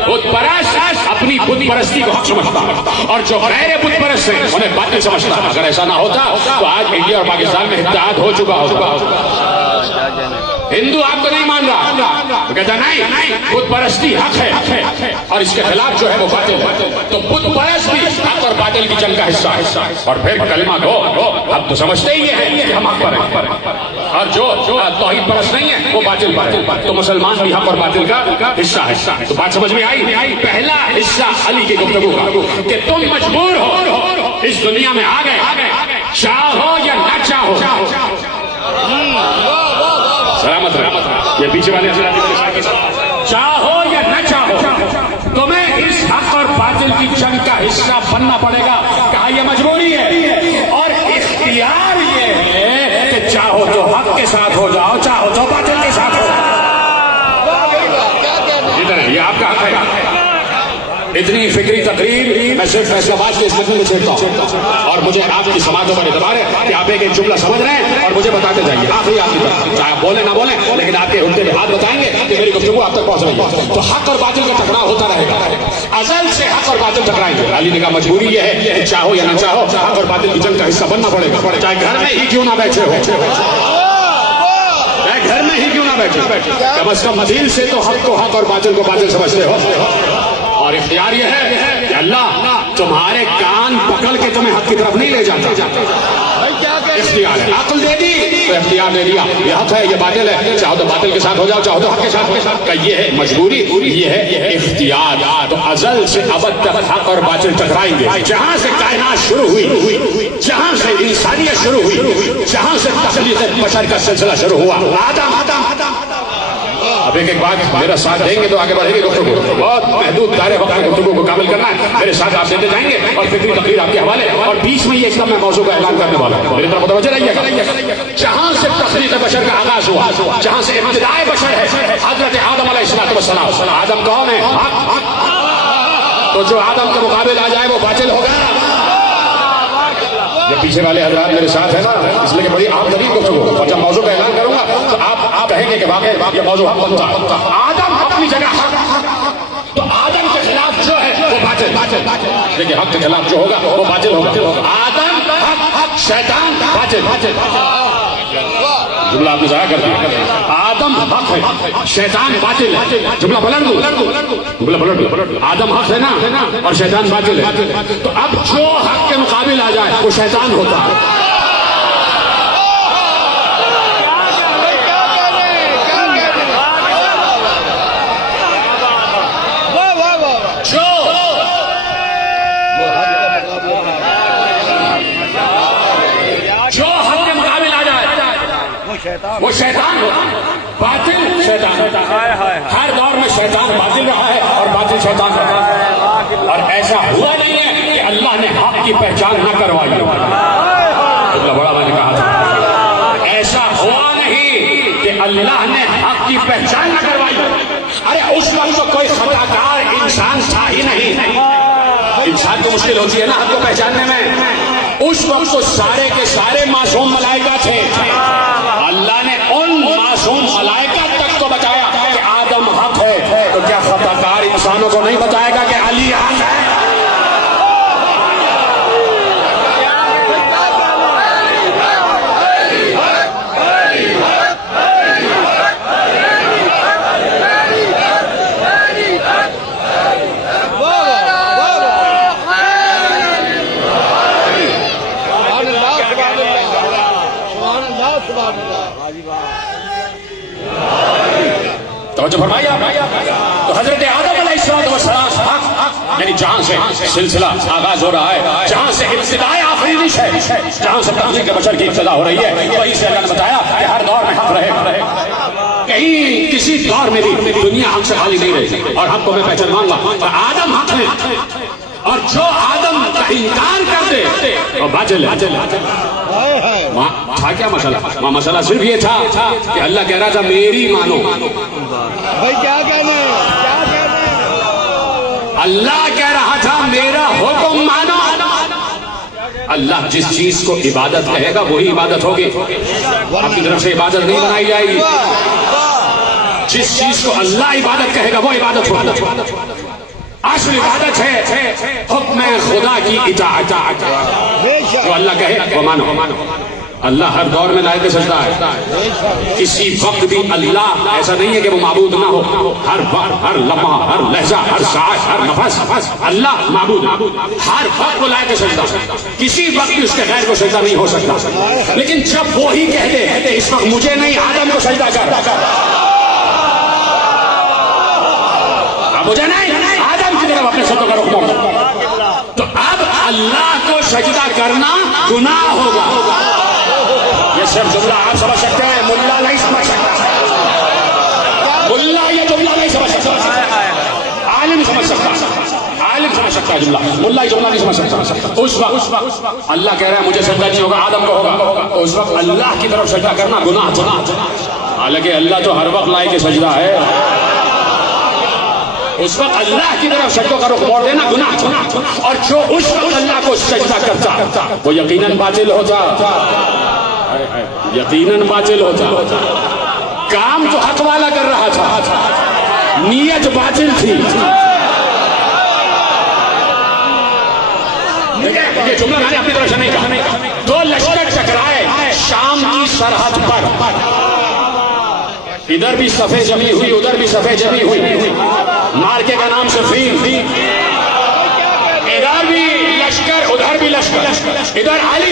بت پرست اپنی بت پرستی کو حق سمجھتا ہے اور جو غیر بت پرست ہے انہیں باطل سمجھتا ہے. اگر ایسا نہ ہوتا تو آج انڈیا اور پاکستان میں اتحاد ہو چکا ہوتا. ہندو آپ کو نہیں مان رہا, کہتا نہیں بت پرستی حق ہے اور اس کے خلاف جو ہے وہ باطل ہے. تو بت پرست بھی حق اور باطل کی جنگ کا حصہ ہے. اور پھر کلمہ گو اب تو سمجھتے ہی ہے کہ ہم حق پر ہیں اور جو توحید پرست نہیں ہے وہ باطل پر. تو مسلمان بھی حق اور باطل کا حصہ ہے. تو بات سمجھ میں آئی. پہلا حصہ علی کی گفتگو کا کہ تم مجبور ہو اس دنیا میں آ گئے, چاہو یا نہ چاہو. سلامت رہے. یہ پیچھے والے چاہو یا نہ چاہو تمہیں اس حق اور باطل کی جنگ کا حصہ بننا پڑے گا. کہا یہ مجبوری ہے اور اختیار یہ ہے کہ چاہو تو حق کے ساتھ ہو جاؤ, چاہو تو باطل کے ساتھ ہو جاؤ. یہ آپ کا حق ہے. اتنی فکری تقریر میں صرف فیصلہ باد کے اس مجموعے میں چھیڑتا ہوں، اور مجھے آپ کی سماعتوں پر اعتبار ہے کہ آپ ایک ایک جملہ سمجھ رہے ہیں اور مجھے بتاتے جائیے، آخری آپ کی طرف، چاہے آپ بولیں نہ بولیں لیکن آپ کے اٹھتے ہوئے ہاتھ بتائیں گے کہ میری گفتگو آپ تک پہنچ رہی ہے۔ تو حق اور باطل کا ٹکراؤ ہوتا رہے گا، ازل سے حق اور باطل ٹکرائیں گے۔ علی نے کہا مجبوری یہ ہے کہ چاہو یا نہ چاہو حق اور باطل کی جنگ کا حصہ بننا پڑے گا، چاہے گھر میں ہی کیوں نہ بیٹھے ہو، گھر میں ہی کیوں نہ بیٹھے، کم از کم دل سے تو حق کو حق اور باطل کو باطل سمجھتے ہو۔ اور اختیار یہ ہے کہ اللہ تمہارے کان پکڑ کے تمہیں حق کی طرف نہیں لے جاتا، اختیار ہے، عقل دے دی تو اختیار دے دیا، یہ حق ہے یہ باطل ہے، چاہو تو باطل کے ساتھ ہو جاؤ چاہو تو حق کے ساتھ ہو جاؤ، یہ ہے مجبوری، یہ ہے اختیار۔ تو ازل سے ابد تک حق اور باطل ٹکرائیں گے، جہاں سے کائنات شروع ہوئی، جہاں سے انسانیت شروع ہوئی، جہاں سے تخلیق بشر کا سلسلہ شروع ہوا، اب ایک بات میرا ساتھ دیں گے تو آگے بڑھے گی گفتگو، بہت محدود دائرے وقت میں گفتگو کو کامل کرنا ہے، میرے ساتھ آپ دیتے جائیں گے اور فکری تقریر آپ کے حوالے، اور بیچ میں یہ ایک دم میں موضوع کا اعلان کرنے والا ہوں، میری طرف متوجہ رہیے گا۔ جہاں سے تخلیق بشر کا آغاز ہوا، جہاں سے ابتدائے بشر ہے حضرت آدم علیہ السلام، آدم کون ہے؟ حق، تو جو آدم کے مقابل آ جائے وہ باطل ہوگا۔ یہ پیچھے والے حضرات میرے ساتھ ہیں نا، اس لیے کہ بڑی عام ترین گفتگو، اور جب موضوع کا اعلان کروں گا تو آپ کہیں گے کہ واقعی یہ موضوع حق بنتا ہے۔ آدم اپنی جگہ حق، تو آدم کے خلاف جو ہے وہ باطل، لیکن حق کے خلاف جو ہوگا وہ باطل ہوگا۔ آدم حق، شیطان باطل، جملہ آپ نے ضائع کر دیا۔ آدم حق ہے، شیطان باطل ہے، جملہ پلٹ دو، آدم حق ہے نا اور شیطان باطل ہے، تو اب جو حق کے مقابل آ جائے وہ شیطان ہوتا ہے۔ وہ شیطان ہوتا ہے، باطل شیطان، ہر دور میں شیطان باطل رہا ہے اور باطل شیطان رہا ہے، اور ایسا ہوا نہیں ہے کہ اللہ نے حق کی پہچان نہ کروائی، اللہ بڑا میں نے کہا تھا، ایسا ہوا نہیں کہ اللہ نے حق کی پہچان نہ کروائی۔ ارے اس وقت تو کوئی خطا کار انسان تھا ہی نہیں، انسان کو مشکل ہوتی ہے نا حق کو پہچاننے میں، اس وقت تو سارے کے سارے معصوم ملائکہ تھے، اللہ نے ان معصوم ملائکہ تک تو بتایا کہ آدم حق ہے، تو کیا خطا کار انسانوں کو نہیں بتائے گا کہ علی حق ہے؟ توجہ فرمائیے، تو حضرت آدم علیہ السلام یعنی جہاں سے سلسلہ آغاز ہو رہا ہے، جہاں سے ابتدائے آفرینش ہے، جہاں سے تخلیق بشر کی ابتدا ہو رہی ہے، وہیں سے اللہ نے بتایا کہ ہر دور میں حق رہے، کہیں کسی دور میں بھی دنیا حق سے خالی نہیں رہی، اور حق کو میں پہچانوں گا، آدم حق ہے، اور جو آدم کا انکار کر دے وہ باطل ہے۔ تھا کیا مسئلہ؟ مسئلہ صرف یہ تھا کہ اللہ کہہ رہا تھا میری مانو، بھائی کیا کہنا ہے؟ اللہ کہہ رہا تھا میرا حکم مانو، اللہ جس چیز کو عبادت کہے گا وہی عبادت ہوگی، آپ کی طرف سے عبادت نہیں بنائی جائے گی، جس چیز کو اللہ عبادت کہے گا وہ عبادت ہوگی، اصل عبادت ہے حکم خدا کی اطاعت، جو اللہ کہے وہ مانو۔ اللہ ہر دور میں لائق سجدہ ہے، کسی وقت بھی اللہ ایسا نہیں ہے کہ وہ معبود نہ ہو، ہر وقت، ہر لمحہ، ہر لہجہ، ہر ساعت، ہر نفس اللہ معبود، ہر وقت وہ لائق سجدہ، کسی وقت بھی اس کے غیر کو سجدہ نہیں ہو سکتا، لیکن جب وہی کہہ دے اس وقت مجھے نہیں آدم کو سجدہ کر، مجھے نہیں آدم کی طرف اپنے سجدوں کا رخ موڑ، تو اب اللہ کو سجدہ کرنا گناہ ہوگا۔ یہ صرف جملہ آپ سمجھ سکتے ہیں، ملا نہیں سمجھ سکتا، ملا یہ جملہ نہیں سمجھ سکتا، عالم سمجھ سکتا، عالم سمجھ سکتا ہے جملہ، ملا یہ جملہ نہیں سمجھ سکتا۔ اس وقت اللہ کہہ رہا ہے مجھے سجدہ نہیں ہوگا، آدم کو ہوگا، تو اس وقت اللہ کی طرف سجدہ کرنا گناہ، حالانکہ اللہ تو ہر وقت لائق سجدہ ہے، اس وقت اللہ کی طرف سجدوں کا رخ موڑ دینا گناہ تھا، اور جو اس وقت اللہ کو سجدہ کرتا وہ یقیناً باطل ہوتا، یقیناً باطل ہوتا۔ کام تو حق والا کر رہا تھا، نیت باطل تھی۔ یہ جملہ میں نے اپنی طرف سے نہیں کہا۔ دو لشکر ٹکرائے شام کی سرحد پر، ادھر بھی صفیں جمی ہوئی ادھر بھی صفیں جمی ہوئی، مارکے کا نام صفین، ادھر بھی لشکر ادھر بھی لشکر، ادھر علی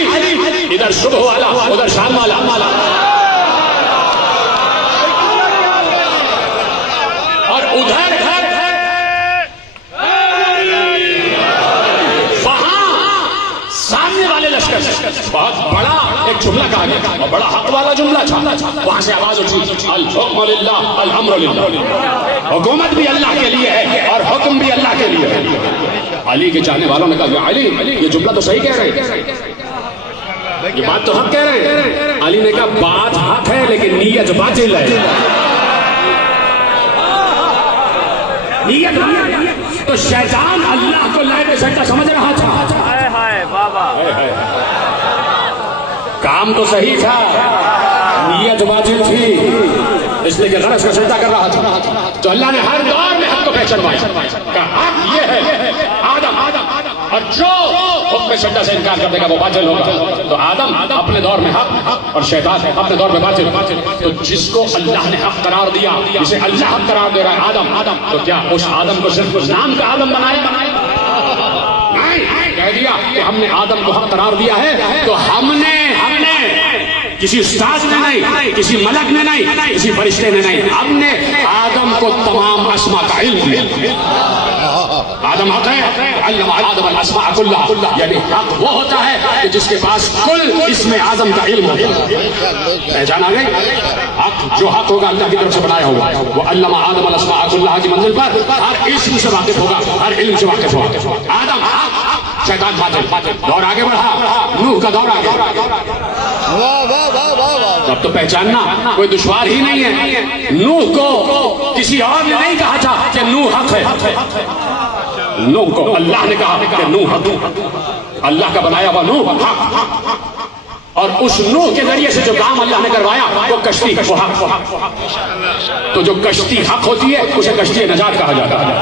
ادھر صبح والا ادھر شام والا، اور ادھر بہت بڑا ایک جملہ کہا گیا اور بڑا حق والا جملہ تھا، وہاں سے آواز اٹھی الحکم للہ الامر للہ، حکومت بھی اللہ کے لیے ہے اور حکم بھی اللہ کے لیے ہے۔ علی کے چاہنے والوں نے کہا یا علی یہ جملہ تو صحیح کہہ رہے ہیں، یہ بات تو حق کہہ رہے ہیں۔ علی نے کہا بات حق ہے لیکن نیت باطل ہے، نیت تو شیطان اللہ کو لائے سجدہ سمجھ رہا تھا، کام تو صحیح تھا نیت باطل تھی، اس لیے کہ غرض کا سجدہ کر رہا تھا۔ تو اللہ نے ہر دور میں حق کو پہچانوایا، کہا حق یہ ہے آدم، اور جو حکم سجدہ سے انکار کر دے گا وہ باطل ہوگا۔ تو آدم اپنے دور میں حق اور شیطان اپنے دور میں باطل۔ تو جس کو اللہ نے حق قرار دیا، جسے اللہ حق قرار دے رہا ہے آدم، تو کیا اس آدم کو صرف نام کا آدم بنایا؟ کہہ دیا کہ ہم نے آدم کو حق قرار دیا ہے، تو ہم نے کسی استاد نے نہیں، کسی ملک نے نہیں، کسی فرشتے نے نہیں، ہم نے آدم کو تمام اسماء کا علم دیا۔ آدم حق ہے، علم آدم الاسماء کلها، یعنی حق وہ ہوتا ہے کہ جس کے پاس کل اسم اعظم کا علم ہوتا ہے۔ پہچان آ گئی؟ حق جو حق ہوگا اللہ کی طرف سے بنایا ہوا، وہ علم آدم الاسماء کلها کی منزل پر ہر اسم سے واقف ہوگا، ہر علم سے واقف ہوگا۔ آدم حق، شیطان باطل۔ دور آگے بڑھا، نوح کا دور آ گیا۔ اب تو پہچاننا کوئی دشوار ہی نہیں ہے۔ نوح کو کسی اور نے نہیں کہا تھا کہ نوح حق ہے، نوح کو اللہ نے کہا کہ نوح حق، اللہ کا بنایا ہوا نوح حق، اور اس نوح کے ذریعے سے جو کام اللہ نے کروایا وہ کشتی وہ حق۔ تو جو کشتی حق ہوتی ہے اسے کشتی نجات کہا جاتا ہے،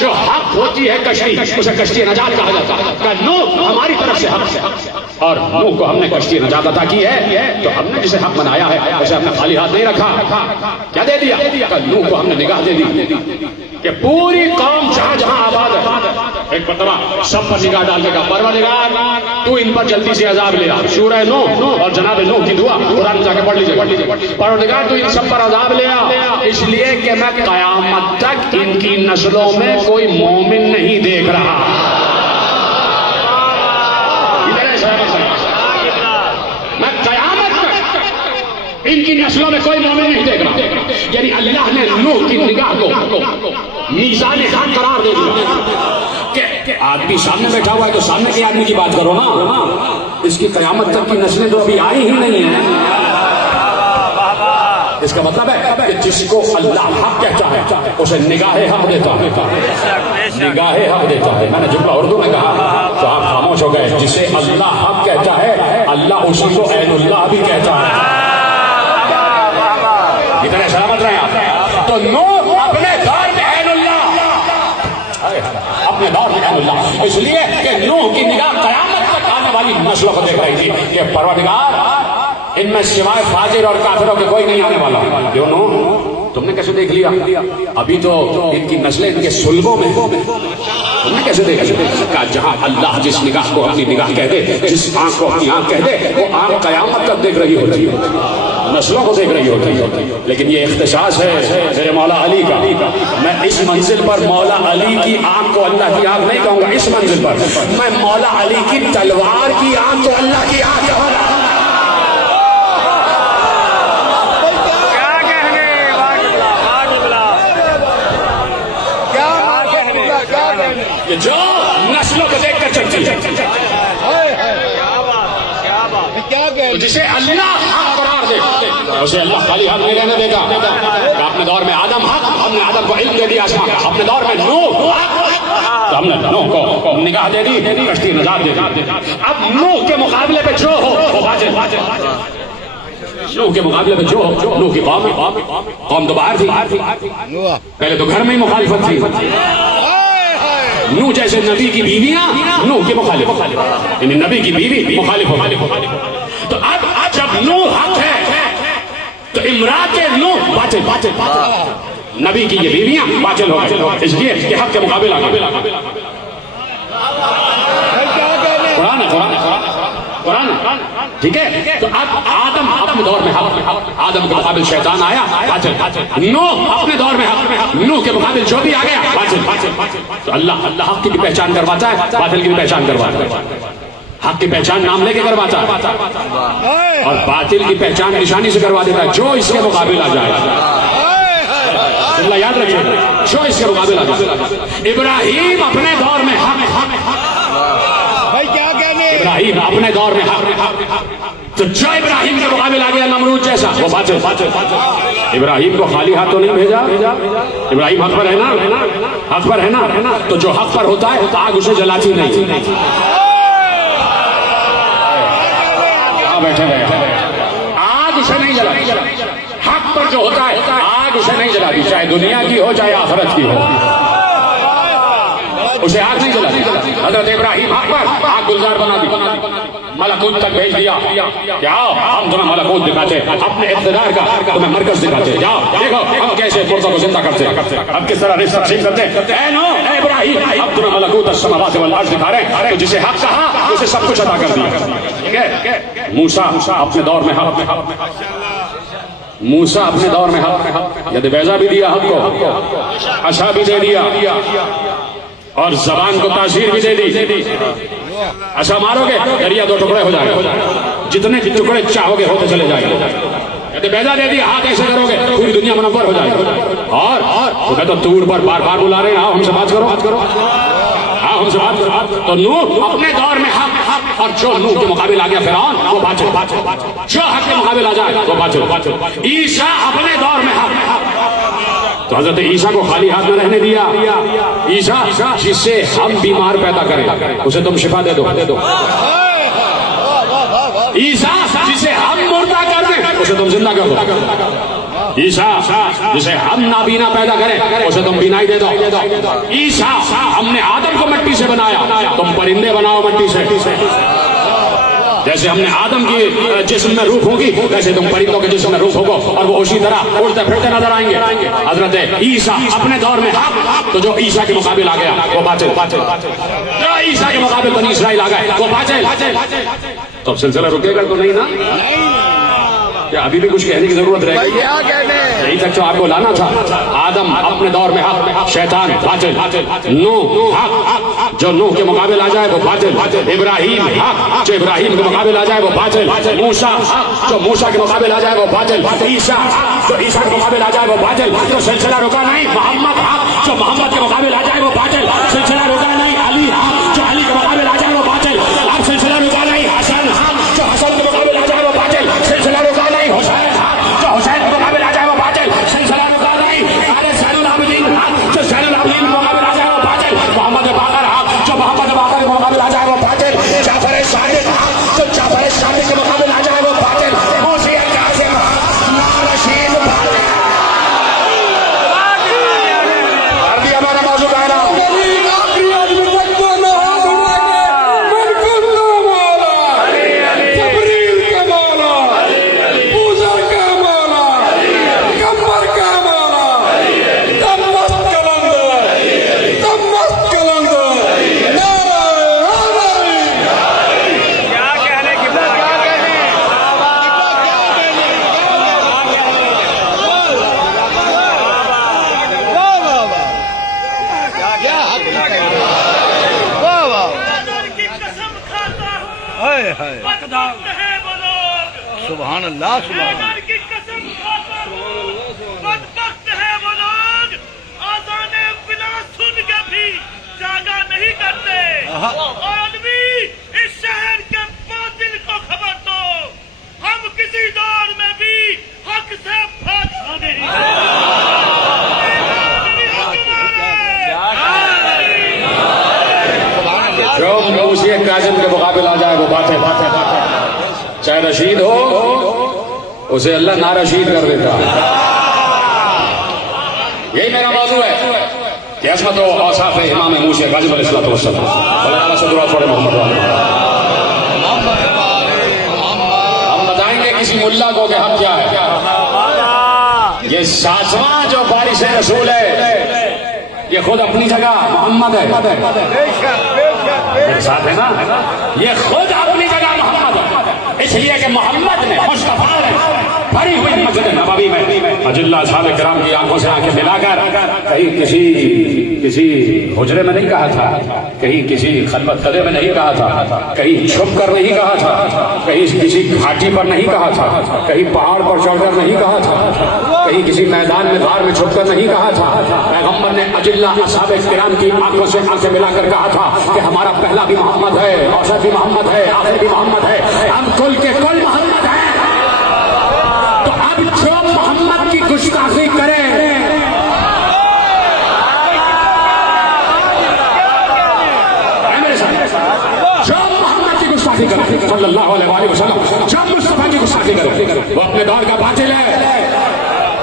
جو حق ہوتی ہے کشتی اسے کشتی نجات کہا جاتا ہے۔ کہ نوح ہماری طرف سے حق ہے، اور نوح کو ہم نے کشتی نجات عطا کی ہے، تو ہم نے جسے حق بنایا ہے اسے ہم نے خالی ہاتھ نہیں رکھا، کیا دے دیا؟ کہ نوح کو ہم نے نگاہ دے دی کہ پوری قوم جہاں جہاں آباد ہے، ایک مرتبہ سب پر نگاہ ڈال کے کہا پروردگار تو ان پر جلدی سے عذاب لے آ۔ سورہ نوح اور جناب نوح کی دعا قرآن جا کے پڑھ لیجیے، پروردگار تو ان سب پر عذاب لے آ، اس لیے کہ میں قیامت تک ان کی نسلوں میں کوئی مومن نہیں دیکھ رہا۔ میں قیامت تک ان کی نسلوں میں کوئی مومن نہیں دیکھ رہا، یعنی اللہ نے نوح کی نگاہ کو میزان حق قرار دے دیا کہ آدمی سامنے بیٹھا ہوا ہے تو سامنے کے آدمی کی بات کرو نا، اس کی قیامت تک کی نسلیں تو ابھی آئی ہی نہیں ہیں۔ اس کا مطلب ہے کہ جس کو اللہ حق کہتا ہے اسے نگاہ حق دیتا ہے، نگاہ حق دیتا ہے۔ میں نے جملہ اردو میں کہا تو آپ خاموش ہو گئے، جسے اللہ حق کہتا ہے اللہ اسی کو عین اللہ بھی کہتا ہے۔ اتنے سلامت رہے آپ۔ تو نوح اپنے دور میں عین اللہ، اپنے دور میں عین اللہ، اس لیے کہ نوح کی نگاہ قیامت تک آنے والی نسلوں کو دیکھ رہی تھی کہ پروردگار ان میں سوائے فاجر اور کافروں کے کوئی نہیں آنے والا۔ کیوں نوح تم نے کیسے دیکھ لیا؟ ابھی تو ان کی نسلیں ان کے سلبوں میں، تم نے کیسے دیکھ لیا؟ جہاں اللہ جس نگاہ کو اپنی نگاہ کہہ دے، جس آنکھ کو اپنی آنکھ کہہ دے، وہ آنکھ قیامت تک دیکھ رہی ہوتی ہے، نسلوں کو دیکھ رہی ہوتی ہے۔ لیکن یہ اختصاص ہے میرے مولا علی کا، میں اس منزل پر مولا علی کی آنکھ کو اللہ کی آنکھ نہیں کہوں گا، اس منزل پر میں مولا علی کی تلوار کی آنکھ کو اللہ کی آنکھ کہوں گا۔ جو نسلوں کو دیکھ کر چلتی ہے، جسے اللہ حق قرار دے اسے اللہ خالی ہاتھ نہیں رہنے دے گا کہ اپنے دور میں آدم حق، ہم نے آدم کو علم دے دیا آسمان، اپنے دور میں نوح تو ہم نے نوح کو نگاہ دے دی، کشتی نجات دے دی۔ اب نوح کے مقابلے پہ جو ہو وہ باطل، نوح کے مقابلے پہ جو ہو، نوح کی قوم تو باہر تھی، پہلے تو گھر میں ہی مخالفت تھی۔ نوح جیسے نبی کی بیویاں نوح کے مخالف، یعنی نبی کی بیوی مخالف ہو۔ تو اب جب نوح حق ہے تو امرات نوح باطل، نبی کی یہ بیویاں باطل ہو گئی، اس لیے کہ حق کے مقابل آ گئے۔ قرآن ٹھیک ہے۔ تو اب آدم اپنے دور میں حق، آدم کے مقابل شیطان آیا باطل، نوح اپنے دور میں حق، نوح کے مقابل جو بھی آ گیا باطل۔ تو اللہ حق کی بھی پہچان کرواتا ہے، باطل کی بھی پہچان کرواتا ہے۔ حق کی پہچان نام لے کے کرواتا ہے اور باطل کی پہچان نشانی سے کروا دیتا ہے، جو اس کے مقابل آ جائے۔ اللہ یاد رکھیے گا، جو اس کے مقابل آ جائے۔ ابراہیم اپنے دور میں حق، ابراہیم اپنے دور میں حق، تو جو ابراہیم کے مقابل آ گیا نمرود جیسا وہ باطل۔ ابراہیم کو خالی ہاتھ تو نہیں بھیجا، ابراہیم حق پر ہے نا، حق پر ہے نا، تو جو حق پر ہوتا ہے آگ اسے جلاتی نہیں۔ بیٹھے آگ اسے نہیں جلاتی، حق پر جو ہوتا ہے آگ اسے نہیں جلاتی، چاہے دنیا کی ہو چاہے آخرت کی ہو، اسے آگ نہیں جلاتی۔ حضرت ابراہیم حق پر آگ گلزار بنا دی، ملکوت تک بھیج دیا کہ آؤ ہم تمہیں ملکوت دکھاتے، اپنے اقتدار کا تمہیں مرکز دکھاتے، جاؤ دیکھو ہم کیسے مردوں کو زندہ کرتے، اب کس طرح رزق تقسیم کرتے۔ اے نوح، اے ابراہیم، اب تمہیں ملکوت السماوات والارض دکھا رہے ہیں، تو جسے حق کہا اسے سب کچھ عطا کر دیا۔ ٹھیک ہے۔ موسیٰ اپنے دور میں حق، موسیٰ اپنے دور میں حق، ید بیضا بھی دیا حق کو، عصا بھی دے دیا اور زبان کو تاثیر بھی دے دی۔ ایسا مارو گے دریا دو ٹکڑے ہو جائے گا، جتنے ٹکڑے چاہو گے ہوتے چلے جائیں گے۔ بیضا دے دی، ہاتھ ایسے کرو گے پوری دنیا منور ہو جائے گی۔ اور تمہیں تو طور پر بار بار بلا رہے ہیں، آؤ ہم سے بات کرو، آؤ ہم سے بات کرو۔ تو نوح اپنے دور میں حق، اور جو نوح کے مقابل آ گیا فرعون وہ باطل، جو حق کے مقابل آ جائے وہ باطل۔ عیسیٰ اپنے دور میں حق، تو حضرت عیسیٰ کو خالی ہاتھ نہ رہنے دیا۔ عیسیٰ جس سے ہم بیمار پیدا کریں اسے تم شفا دے دو۔ عیسیٰ جسے ہم مردہ کر دیں اسے تم زندہ کر دو۔ عیسیٰ جسے ہم نابینا پیدا کریں اسے تم بینائی دے دو۔ عیسیٰ ہم نے آدم کو مٹی سے بنایا، تم پرندے بناؤ مٹی سے۔ جیسے ہم نے آدم کی جسم میں روح ہوگی ویسے تم پرندوں کے جسم میں روح ہوگو، اور وہ اسی طرح اڑتے پھرتے نظر آئیں گے۔ حضرت عیسیٰ اپنے دور میں حق، تو جو عیسیٰ کے مقابل آ گیا وہ باطل، جو عیسیٰ کے مقابل بنی اسرائیل آ گئے وہ باطل۔ تو اب سلسلہ رکے گا تو نہیں نا؟ کیا ابھی بھی کچھ کہنے کی ضرورت رہے گی؟ یہی تک تو آپ کو لانا تھا۔ آدم اپنے دور میں حق، شیطان باطل، نوح حق، جو نوح کے مقابل آ جائے وہ باطل، ابراہیم حق، جو ابراہیم کے مقابل آ جائے وہ باطل، موسیٰ حق، جو موسیٰ کے مقابل آ جائے وہ باطل، عیسیٰ جو عیسیٰ کے مقابل آ جائے وہ باطل۔ تو سلسلہ رکا نہیں۔ محمد حق، جو محمد کے مقابل آ جائے وہ باطل، سلسلہ رکا نہیں۔ علی حق، جو علی کے مقابل آ جائے وہ باطل، اب سلسلہ رکا نہیں۔ حسن حق، جو حسن کے مقابل آ جائے وہ باطل، سلسلہ رکا نہیں۔ حسین حق، جو حسین کے مقابل آ جائے وہ باطل، سلسلہ رکا نہیں۔ ارے زین العابدین حق، جو زین العابدین کے مقابل آ جائے وہ باطل، محمد باقر حق، جو محمد باقر کے مقابل آ جائے وہ باطل، جعفر صادق حق، جو جعفر صادق کے مقابل آ جائے وہ باطل، موسی کاظم حق، رشید بھائی۔ عربی ہمارا موضوع ہے نا۔ سبحان اللہ، سبحان اللہ کی قسم کھاتا ہوں، بدبخت ہے وہ لوگ آذان بلا سن کے بھی جاگا نہیں کرتے۔ اور آدمی اس شہر کے باطل کو خبر دو، ہم کسی دور میں بھی بات ہے چاہے رشید ہو اسے اللہ نارشید کر دیتا. یہی میرا موضوع ہے کہ عصمت و اوصاف امام موسی کاظم علیہ الصلوۃ والسلام. اللہ تعالیٰ سے دعا پڑھے محمد والے. ہم بتائیں گے کسی ملا کو کہ ہم کیا ہے. یہ 7واں جو بارش رسول ہے یہ خود اپنی جگہ محمد ہے. ساتھ ہے نا, یہ خود اپنی جگہ محمد ہے, اس لیے کہ محمد نے مصطفیٰ نے بھری ہوئی مسجد نبوی میں اجلہ اصحاب کرام کی آنکھوں سے آنکھیں ملا کر کہیں کسی حجرے میں نہیں کہا تھا, کہیں کسی خلوت خدے میں نہیں کہا تھا, کہیں چھپ کر نہیں کہا تھا, کہیں کسی گھاٹی پر نہیں کہا تھا, کہیں پہاڑ پر چڑھ کر نہیں کہا تھا, کہیں کسی میدان میں غار میں چھپ کر نہیں کہا تھا. پیغمبر نے اجلہ اصحاب کرام کی آنکھوں سے آنکھیں ملا کر کہا تھا کہ ہمارا پہلا بھی محمد ہے, اوسط بھی محمد ہے, آخر بھی محمد ہے, ہم کل کے کل محمد ہیں. تو اب جو محمد کی گستاخی کرے جو محمد کی گستاخی کرے صلی اللہ علیہ وسلم, جو مصطفیٰ کی گستاخی کرے وہ اپنے دور کا باطل ہے,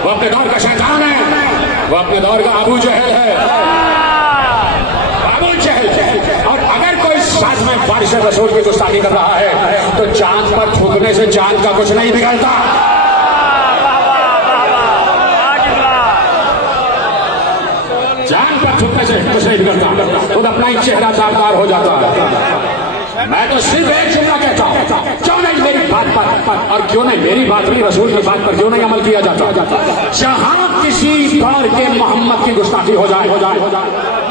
وہ اپنے دور کا شیطان ہے, وہ اپنے دور کا ابو جہل ہے. ابو جہل. اور اگر کوئی ساتھ میں بارش رسول کی گستاخی کر رہا ہے تو چاند پر تھوکنے سے چاند کا کچھ نہیں بگڑتا. چاند پر تھوکنے سے کچھ نہیں بگڑتا, خود اپنا ہی چہرہ داغدار ہو جاتا ہے. میں تو صرف ایک جملہ کہتا ہوں, کیوں نہیں میری بات پر, اور کیوں نہیں میری بات بھی رسول کی بات پر کیوں نہیں عمل کیا جاتا. جہاں کسی دور کے محمد کی گستاخی ہو جائے,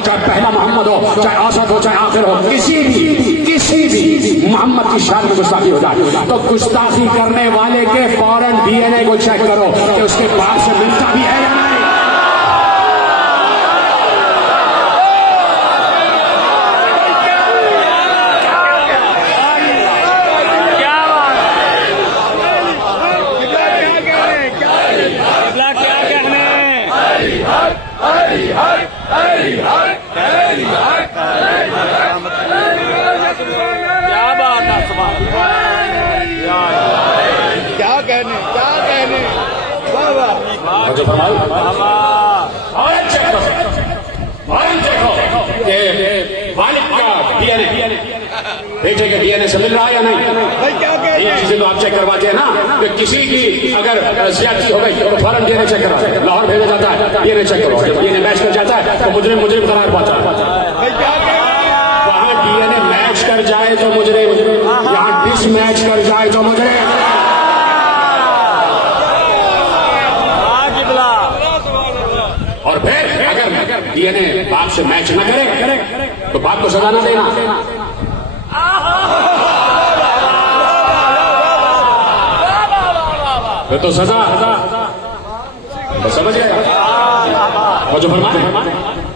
چاہے پہلا محمد ہو, چاہے اوسط ہو, چاہے آخر ہو, کسی بھی محمد کی شان میں گستاخی ہو جائے تو گستاخی کرنے والے کے فوراً ڈی این اے کو چیک کرو کہ اس کے باپ سے ملتا بھی ہے یا نہیں. بیٹے کے ڈی این اے سے مل رہا ہے یا نہیں. یہ چیزیں تو آپ چیک کرواتے ہیں نا, کہ کسی کی اگر زیادتی ہو گئی تو فوراً ڈی این اے چیک کرا, لاہور بھیجا جاتا ہے, ڈی این اے چیک کرو, جب ڈی این اے میچ کر جاتا ہے تو مجرم قرار پاتا ہے. وہاں ڈی این اے میچ کر جائے تو مجرم, یہاں ڈس میچ کر جائے تو مجرم. اور پھر اگر ڈی این اے باپ سے میچ نہ کرے تو باپ کو سزا نہ دینا. تو سزا سمجھ گئے. اور جو فرماتے ہیں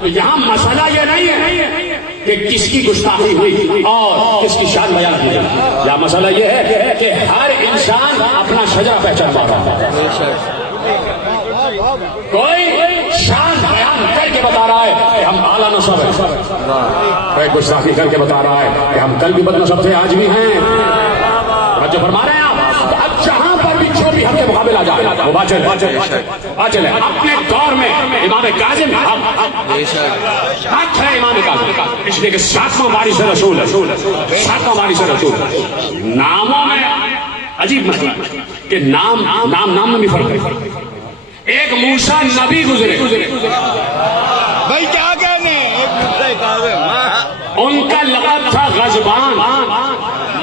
یہاں مسئلہ یہ نہیں ہے کہ کس کی گستاخی ہوئی اور کس کی شان بیان کی گئی. یہاں مسئلہ یہ ہے کہ ہر انسان اپنا شجرہ پہچان پا رہا ہے. کوئی شان بیان کر کے بتا رہا ہے کہ ہم اعلیٰ نسب ہیں, کوئی گستاخی کر کے بتا رہا ہے کہ ہم کل بھی بد نسب تھے آج بھی ہیں. اور جو فرما رہے ہیں آپ, اب جہاں پر بھی جو بھی ہم کے مقابل آ جائے وہ بات چلے. اپنے دور میں امام کاظم حق ہے, امام کاظم, اس لیے کہ 7واں وارث رسول ہے, 7واں وارث رسول. ناموں میں عجیب مسئلہ کہ نام میں بھی فرق ہے. ایک موسیٰ نبی گزرے, بھائی کیا کہنے, ان کا لقب تھا غضبان,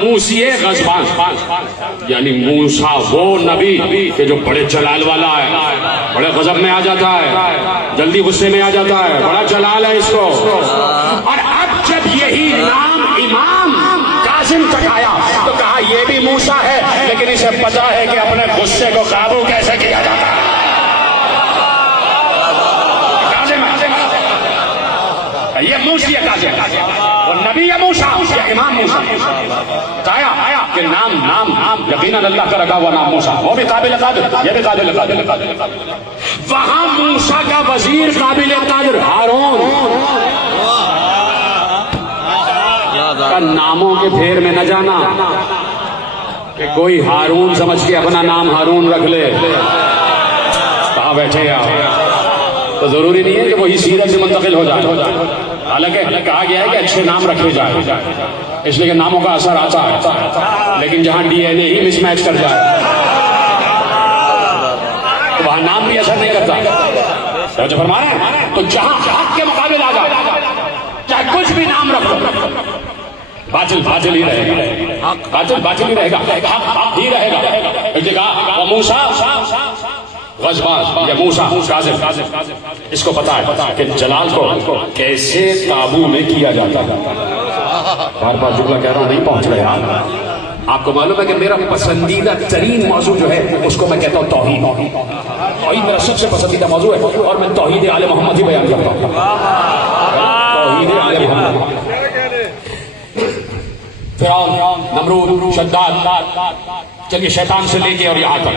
موسی غضبان, یعنی موسیٰ وہ نبی کہ جو بڑے جلال والا ہے, بڑے غضب میں آ جاتا ہے, جلدی غصے میں آ جاتا ہے, بڑا جلال ہے اس کو. اور اب جب یہی نام امام کاظم تک آیا تو کہا یہ بھی موسیٰ ہے, لیکن اسے پتا ہے کہ اپنے غصے کو قابو کیسے کیا جاتا ہے. یہ موسی کاظم, اور نبی ہے موسیٰ, امام موسیٰ. آیا کہ نام یقیناً اللہ کا رکھا ہوا نام موسیٰ, وہ بھی قابل قدر, یہ بھی قابل قدر. وہاں موسیٰ کا وزیر قابل قدر ہارون, البتہ ناموں کے پھیر میں نہ جانا کہ کوئی ہارون سمجھ کے اپنا نام ہارون رکھ لے. کہاں بیٹھے آپ؟ تو ضروری نہیں ہے کہ وہی سیرت سے منتقل ہو جائے. حالانکہ کہا گیا ہے کہ اچھے نام رکھے جائیں اس لیے کہ ناموں کا اثر آتا ہے، لیکن جہاں ڈی این اے ہی مس میچ کر جائے تو وہاں نام بھی اثر نہیں کرتا. جو فرمانا ہے تو جہاں حق کے مقابل آ جائے چاہے کچھ بھی نام رکھو، باطل باطل ہی رہے گا، باطل باطل ہی رہے گا، حق ہی رہے گا. ایک جگہ موسیٰ غضبان یا موسیٰ کاذب، اس کو پتا ہے کہ جلال کو کیسے قابو میں کیا جاتا ہے. بار بار جملہ کہہ رہا ہوں، نہیں پہنچ رہے آپ کو معلوم ہے کہ میرا پسندیدہ ترین موضوع جو ہے اس کو میں کہتا ہوں توحید. توحید میرا سب سے پسندیدہ موضوع ہے اور میں توحید آل محمد ہی بیان کرتا ہوں. توحید آل محمد. فرعون، نمرود، شداد، چلیے شیطان سے لے کے اور یہاں تک،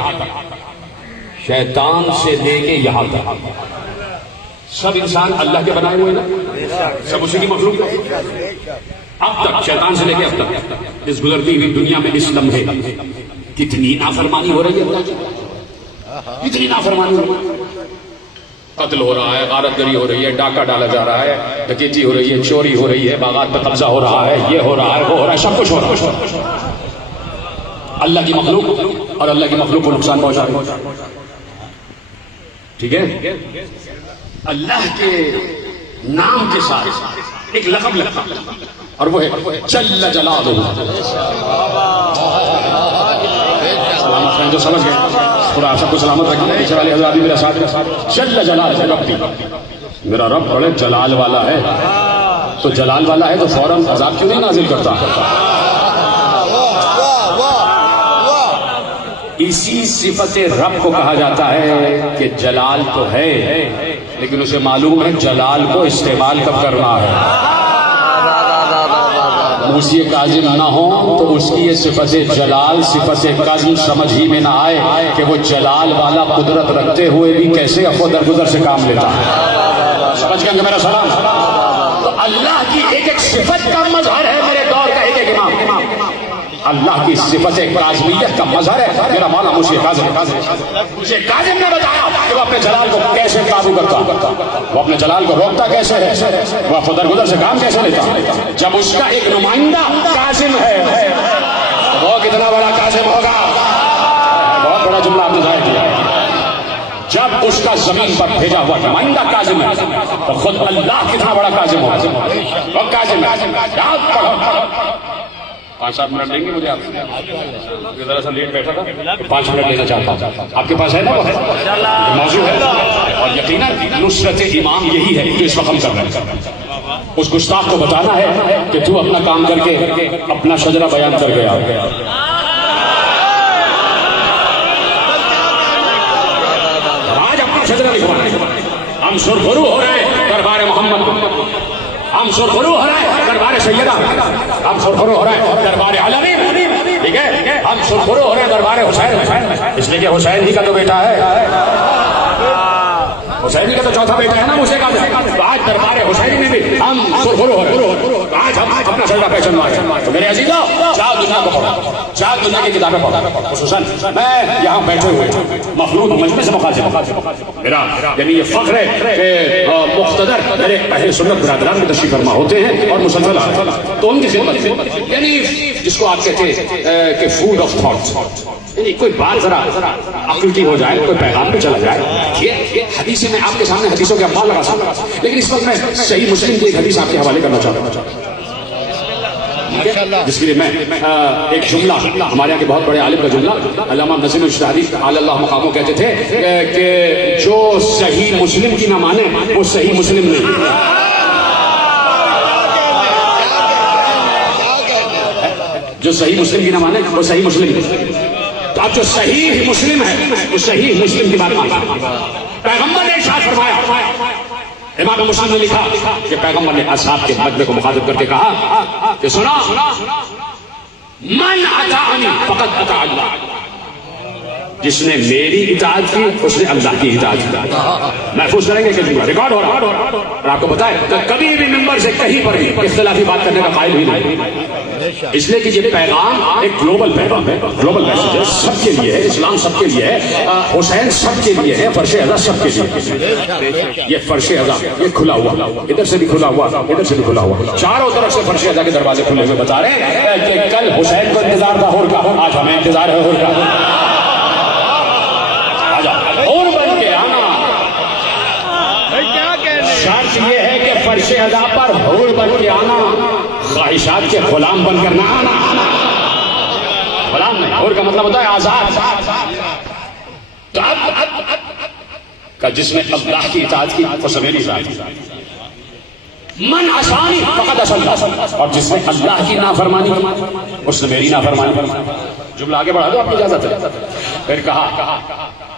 شیطان سے لے کے یہاں تک سب انسان اللہ کے بنائے ہوئے نا، سب اسی کی مخلوق ہے. اب تک شیطان سے لے کے اب تک اس گزرتی ہوئی دنیا میں اس لمحے کتنی نافرمانی ہو رہی ہے اللہ کی، کتنی نافرمانی ہو رہی ہے. قتل ہو رہا ہے، غارت گری ہو رہی ہے، ڈاکہ ڈالا جا رہا ہے، ڈکیتی ہو رہی ہے، چوری ہو رہی ہے، باغات پہ قبضہ ہو رہا ہے، یہ ہو رہا ہے، وہ ہو رہا ہے، سب کچھ ہو رہا ہے. اللہ کی مخلوق اور اللہ کی مخلوق کو نقصان پہنچا رہی ہے. ٹھیک ہے، اللہ کے نام کے ساتھ ایک لقب لگتا اور وہ ہے جل جلالہ. سلامت ہیں جو سمجھ گئے، خدا سب کو سلامت رکھیں. پیچھے والے حضرات بھی میرا ساتھ جل جلالہ ربی، میرا رب بڑے جلال والا ہے. تو جلال والا ہے تو فوراً عذاب کیوں نہیں نازل کرتا؟ اسی صفت رب کو کہا جاتا ہے کہ جلال تو ہے لیکن اسے معلوم ہے جلال کو استعمال کب کرنا ہے. موسی کاظم نہ ہو تو اس کی یہ صفت جلال صفت کاظم سمجھ ہی میں نہ آئے کہ وہ جلال والا قدرت رکھتے ہوئے بھی کیسے افو درگزر سے کام لیتا ہے. سمجھ گئے میرا سلام؟ تو اللہ کی ایک ایک صفت کا مظہر ہے میرے دور کا ایک ایک امام. اللہ کی صفت کاظمیت کا مظہر ہے میرا مولا موسی کاظم. مجھے کاظم نے بتایا کہ وہ اپنے جلال کو کیسے قابو کرتا، وہ اپنے جلال کو روکتا کیسے ہے، وہ افو درگزر سے کام کیسے لیتا. جب اس کا ایک نمائندہ کاظم ہے وہ کتنا بڑا کاظم ہوگا. بہت بڑا جملہ آپ نے ظاہر کیا. جب اس کا زمین پر بھیجا ہوا نمائندہ کاظم ہے تو خود اللہ کتنا بڑا کاظم ہوگا. وہ کاظم ہے. 5-7 منٹ لیں گے مجھے؟ آپ ذرا سا لیٹ بیٹھا تھا، 5 منٹ لینا چاہتا ہوں. آپ کے پاس ہے نا موضوع ہے اور یقیناً نصرت امام یہی ہے جو اس وقت ہم کر رہے ہیں. اس گستاخ کو بتانا ہے کہ تو اپنا کام کر کے اپنا شجرہ بیان کر گیا. آج اپنا شجرہ لکھوانا ہے. ہم سرخرو ہو رہے ہیں دربار محمد، ہم سرخرو ہو رہے ہیں دربار سیدہ، ہم سرخرو ہو رہے ہیں دربار علوی. ٹھیک ہے، ہم سرخرو ہو رہے ہیں دربار حسین، اس لیے کہ حسین ہی کا تو بیٹا ہے، حسین ہی کا تو چوتھا بیٹا ہے نا موسی کاظم. آج دربار حسین میں بھی ہم سرخرو ہو رہے ہیں. آج ہم اپنا شجرہ پہچانوا ہے. تو میرے عزیزو، چار دنیا کو پڑھو، چار دنیا کی کتابیں پڑھو. خصوصاً میں یہاں بیٹھے ہوئے مخلوق مجلس مخاطب میرا یعنی یہ فخر ہے کہ مقتدر میرے اہل سنت برادران میں تشریف فرما ہوتے ہیں اور مسلسل آتے ہیں. تو ان کی خدمت یعنی جس کو آپ کہتے ہیں کہ فوڈ آف تھاٹس، یعنی کوئی بات ذرا عقل کی ہو جائے، کوئی پیغام پہ چلا جائے. حدیث میں آپ کے سامنے حدیثوں کے امثال لگا سکتا ہوں، لیکن اس وقت میں صحیح مسلم کی ایک حدیث آپ کے حوالے کرنا چاہتا ہوں جس کے لیے میں ایک جملہ ہمارے یہاں کے بہت بڑے عالم کا جملہ علامہ نظیم الشہادی علی اللہ مقاموں کہتے تھے کہ جو صحیح مسلم کی نہ مانے وہ صحیح مسلم نہیں. جو صحیح مسلم کی نہ مانے وہ صحیح مسلم نہیں. تو اب جو صحیح مسلم ہے وہ صحیح مسلم کی بات مانتا ہے. پیغمبر نے ارشاد فرمایا، امام مسلم نے لکھا کہ پیغمبر نے اصحاب کے مجمع کو مخاطب کر کے کہا کہ سنا من اطاعنی فقد اطاع اللہ. جس نے میری اطاعت کی اس نے اللہ کی اطاعت کی. محفوظ کریں گے کہ جملہ ریکارڈ ہو رہا ہے. اور آپ کو بتائیں کہ کبھی بھی ممبر سے کہیں پر اختلافی بات کرنے کا قائل ہی نہیں. اس لیے کہ یہ پیغام ایک گلوبل پیغام ہے, گلوبل میسج ہے, سب کے لیے ہے, اسلام سب کے لیے ہے, حسین سب کے لیے ہے, فرش اعضا سب کے لیے. یہ فرش اعضا یہ کھلا ہوا, ادھر سے بھی کھلا ہوا, ادھر سے بھی کھلا ہوا, چاروں طرف سے فرش اعضا کے دروازے کھلے ہوئے. بتا رہے ہیں کہ کل حسین کو انتظار تھا ہور کا, آج ہمیں انتظار ہے ہور کا. اور بن کے آنا. شرط یہ ہے کہ فرش اعضا پر حور بن کے آنا, خواہشات کے غلام بن کر نہ آنا. غلام نہیں, حور کا مطلب ہوتا ہے آزاد. تو اب جس نے اللہ کی اطاعت کی اس نے میری اطاعت کی. من عصانی فقد عصى الله, اور جس نے اللہ کی نافرمانی اس نے میری نافرمانی. جملہ آگے بڑھا دو, آپ کی اجازت ہے. پھر کہا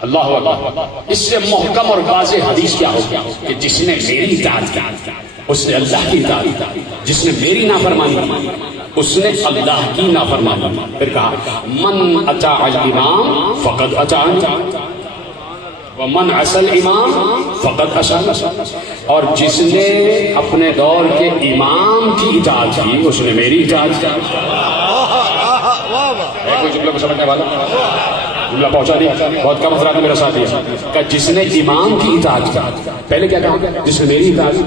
اللہ اکبر. اس سے محکم اور واضح حدیث کیا ہوگی کہ جس نے میری اطاعت کی اس نے اللہ کی اطاعت کی, جس نے میری نافرمانی اس نے اللہ کی نافرمانی. پھر کہا من اطاع الامام فقد اطاعنی ومن عصى الامام فقد عصاني, اور جس نے اپنے دور کے امام کی اطاعت کی اس نے میری اطاعت کی. کوئی جملے کو سمجھنے والا جملہ پہنچا دیا. بہت کم افراد نے میرا ساتھ دیا کہ جس نے امام کی اطاعت کی. پہلے کیا کہا, جس نے میری اطاعت کی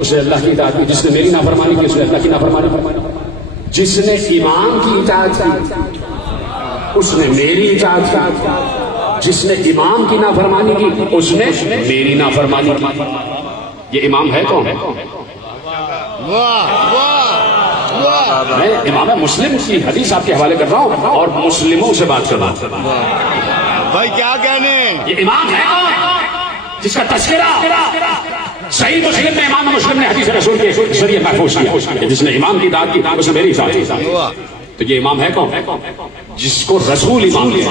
اس نے اللہ کی اطاعت کی, جس نے میری نافرمانی کی اس نے اللہ کی نافرمانی. جس نے امام کی اطاعت کی اس نے میری اطاعت کی, جس نے امام کی نافرمانی کی اس نے میری نافرمانی کی. یہ امام ہے کون؟ میں امام مسلم کی حدیث آپ کے حوالے کر رہا ہوں اور مسلموں سے بات کر رہا ہوں. بھائی کیا کہنے, یہ امام ہے کون جس کا تذکرہ صحیح مسلم میں امام مسلم نے حدیث رسول کے ذریعے محفوظ کیا, جس نے امام کی اطاعت کی اس نے میری اطاعت کی. تو یہ امام ہے کون جس کو رسول امام کیا.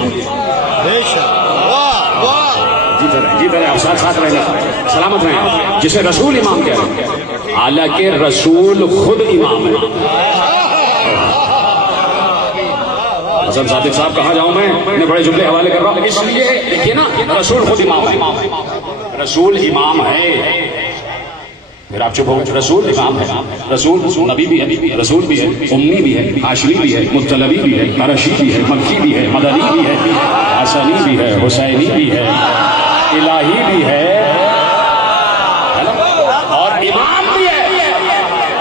جیتے رہے آپ ساتھ رہنا, سلامت رہیں. جسے رسول امام کہہ رہے ہیں, حالانکہ رسول خود امام ہے. حسن صادق صاحب کہاں جاؤں میں بڑے جملے حوالے کر رہا ہوں. اس لیے دیکھیے نا, رسول خود امام ہے, رسول امام ہے. پھر آپ چپ ہو, رسول امام ہے, رسول نبی بھی ہے, رسول بھی ہے, امی بھی ہے, ہاشمی بھی ہے, مطلبی بھی ہے, قرشی بھی ہے, مکی بھی ہے, مدنی بھی ہے, حسنی بھی ہے, حسینی بھی ہے, الہی بھی ہے, اور امام بھی ہے.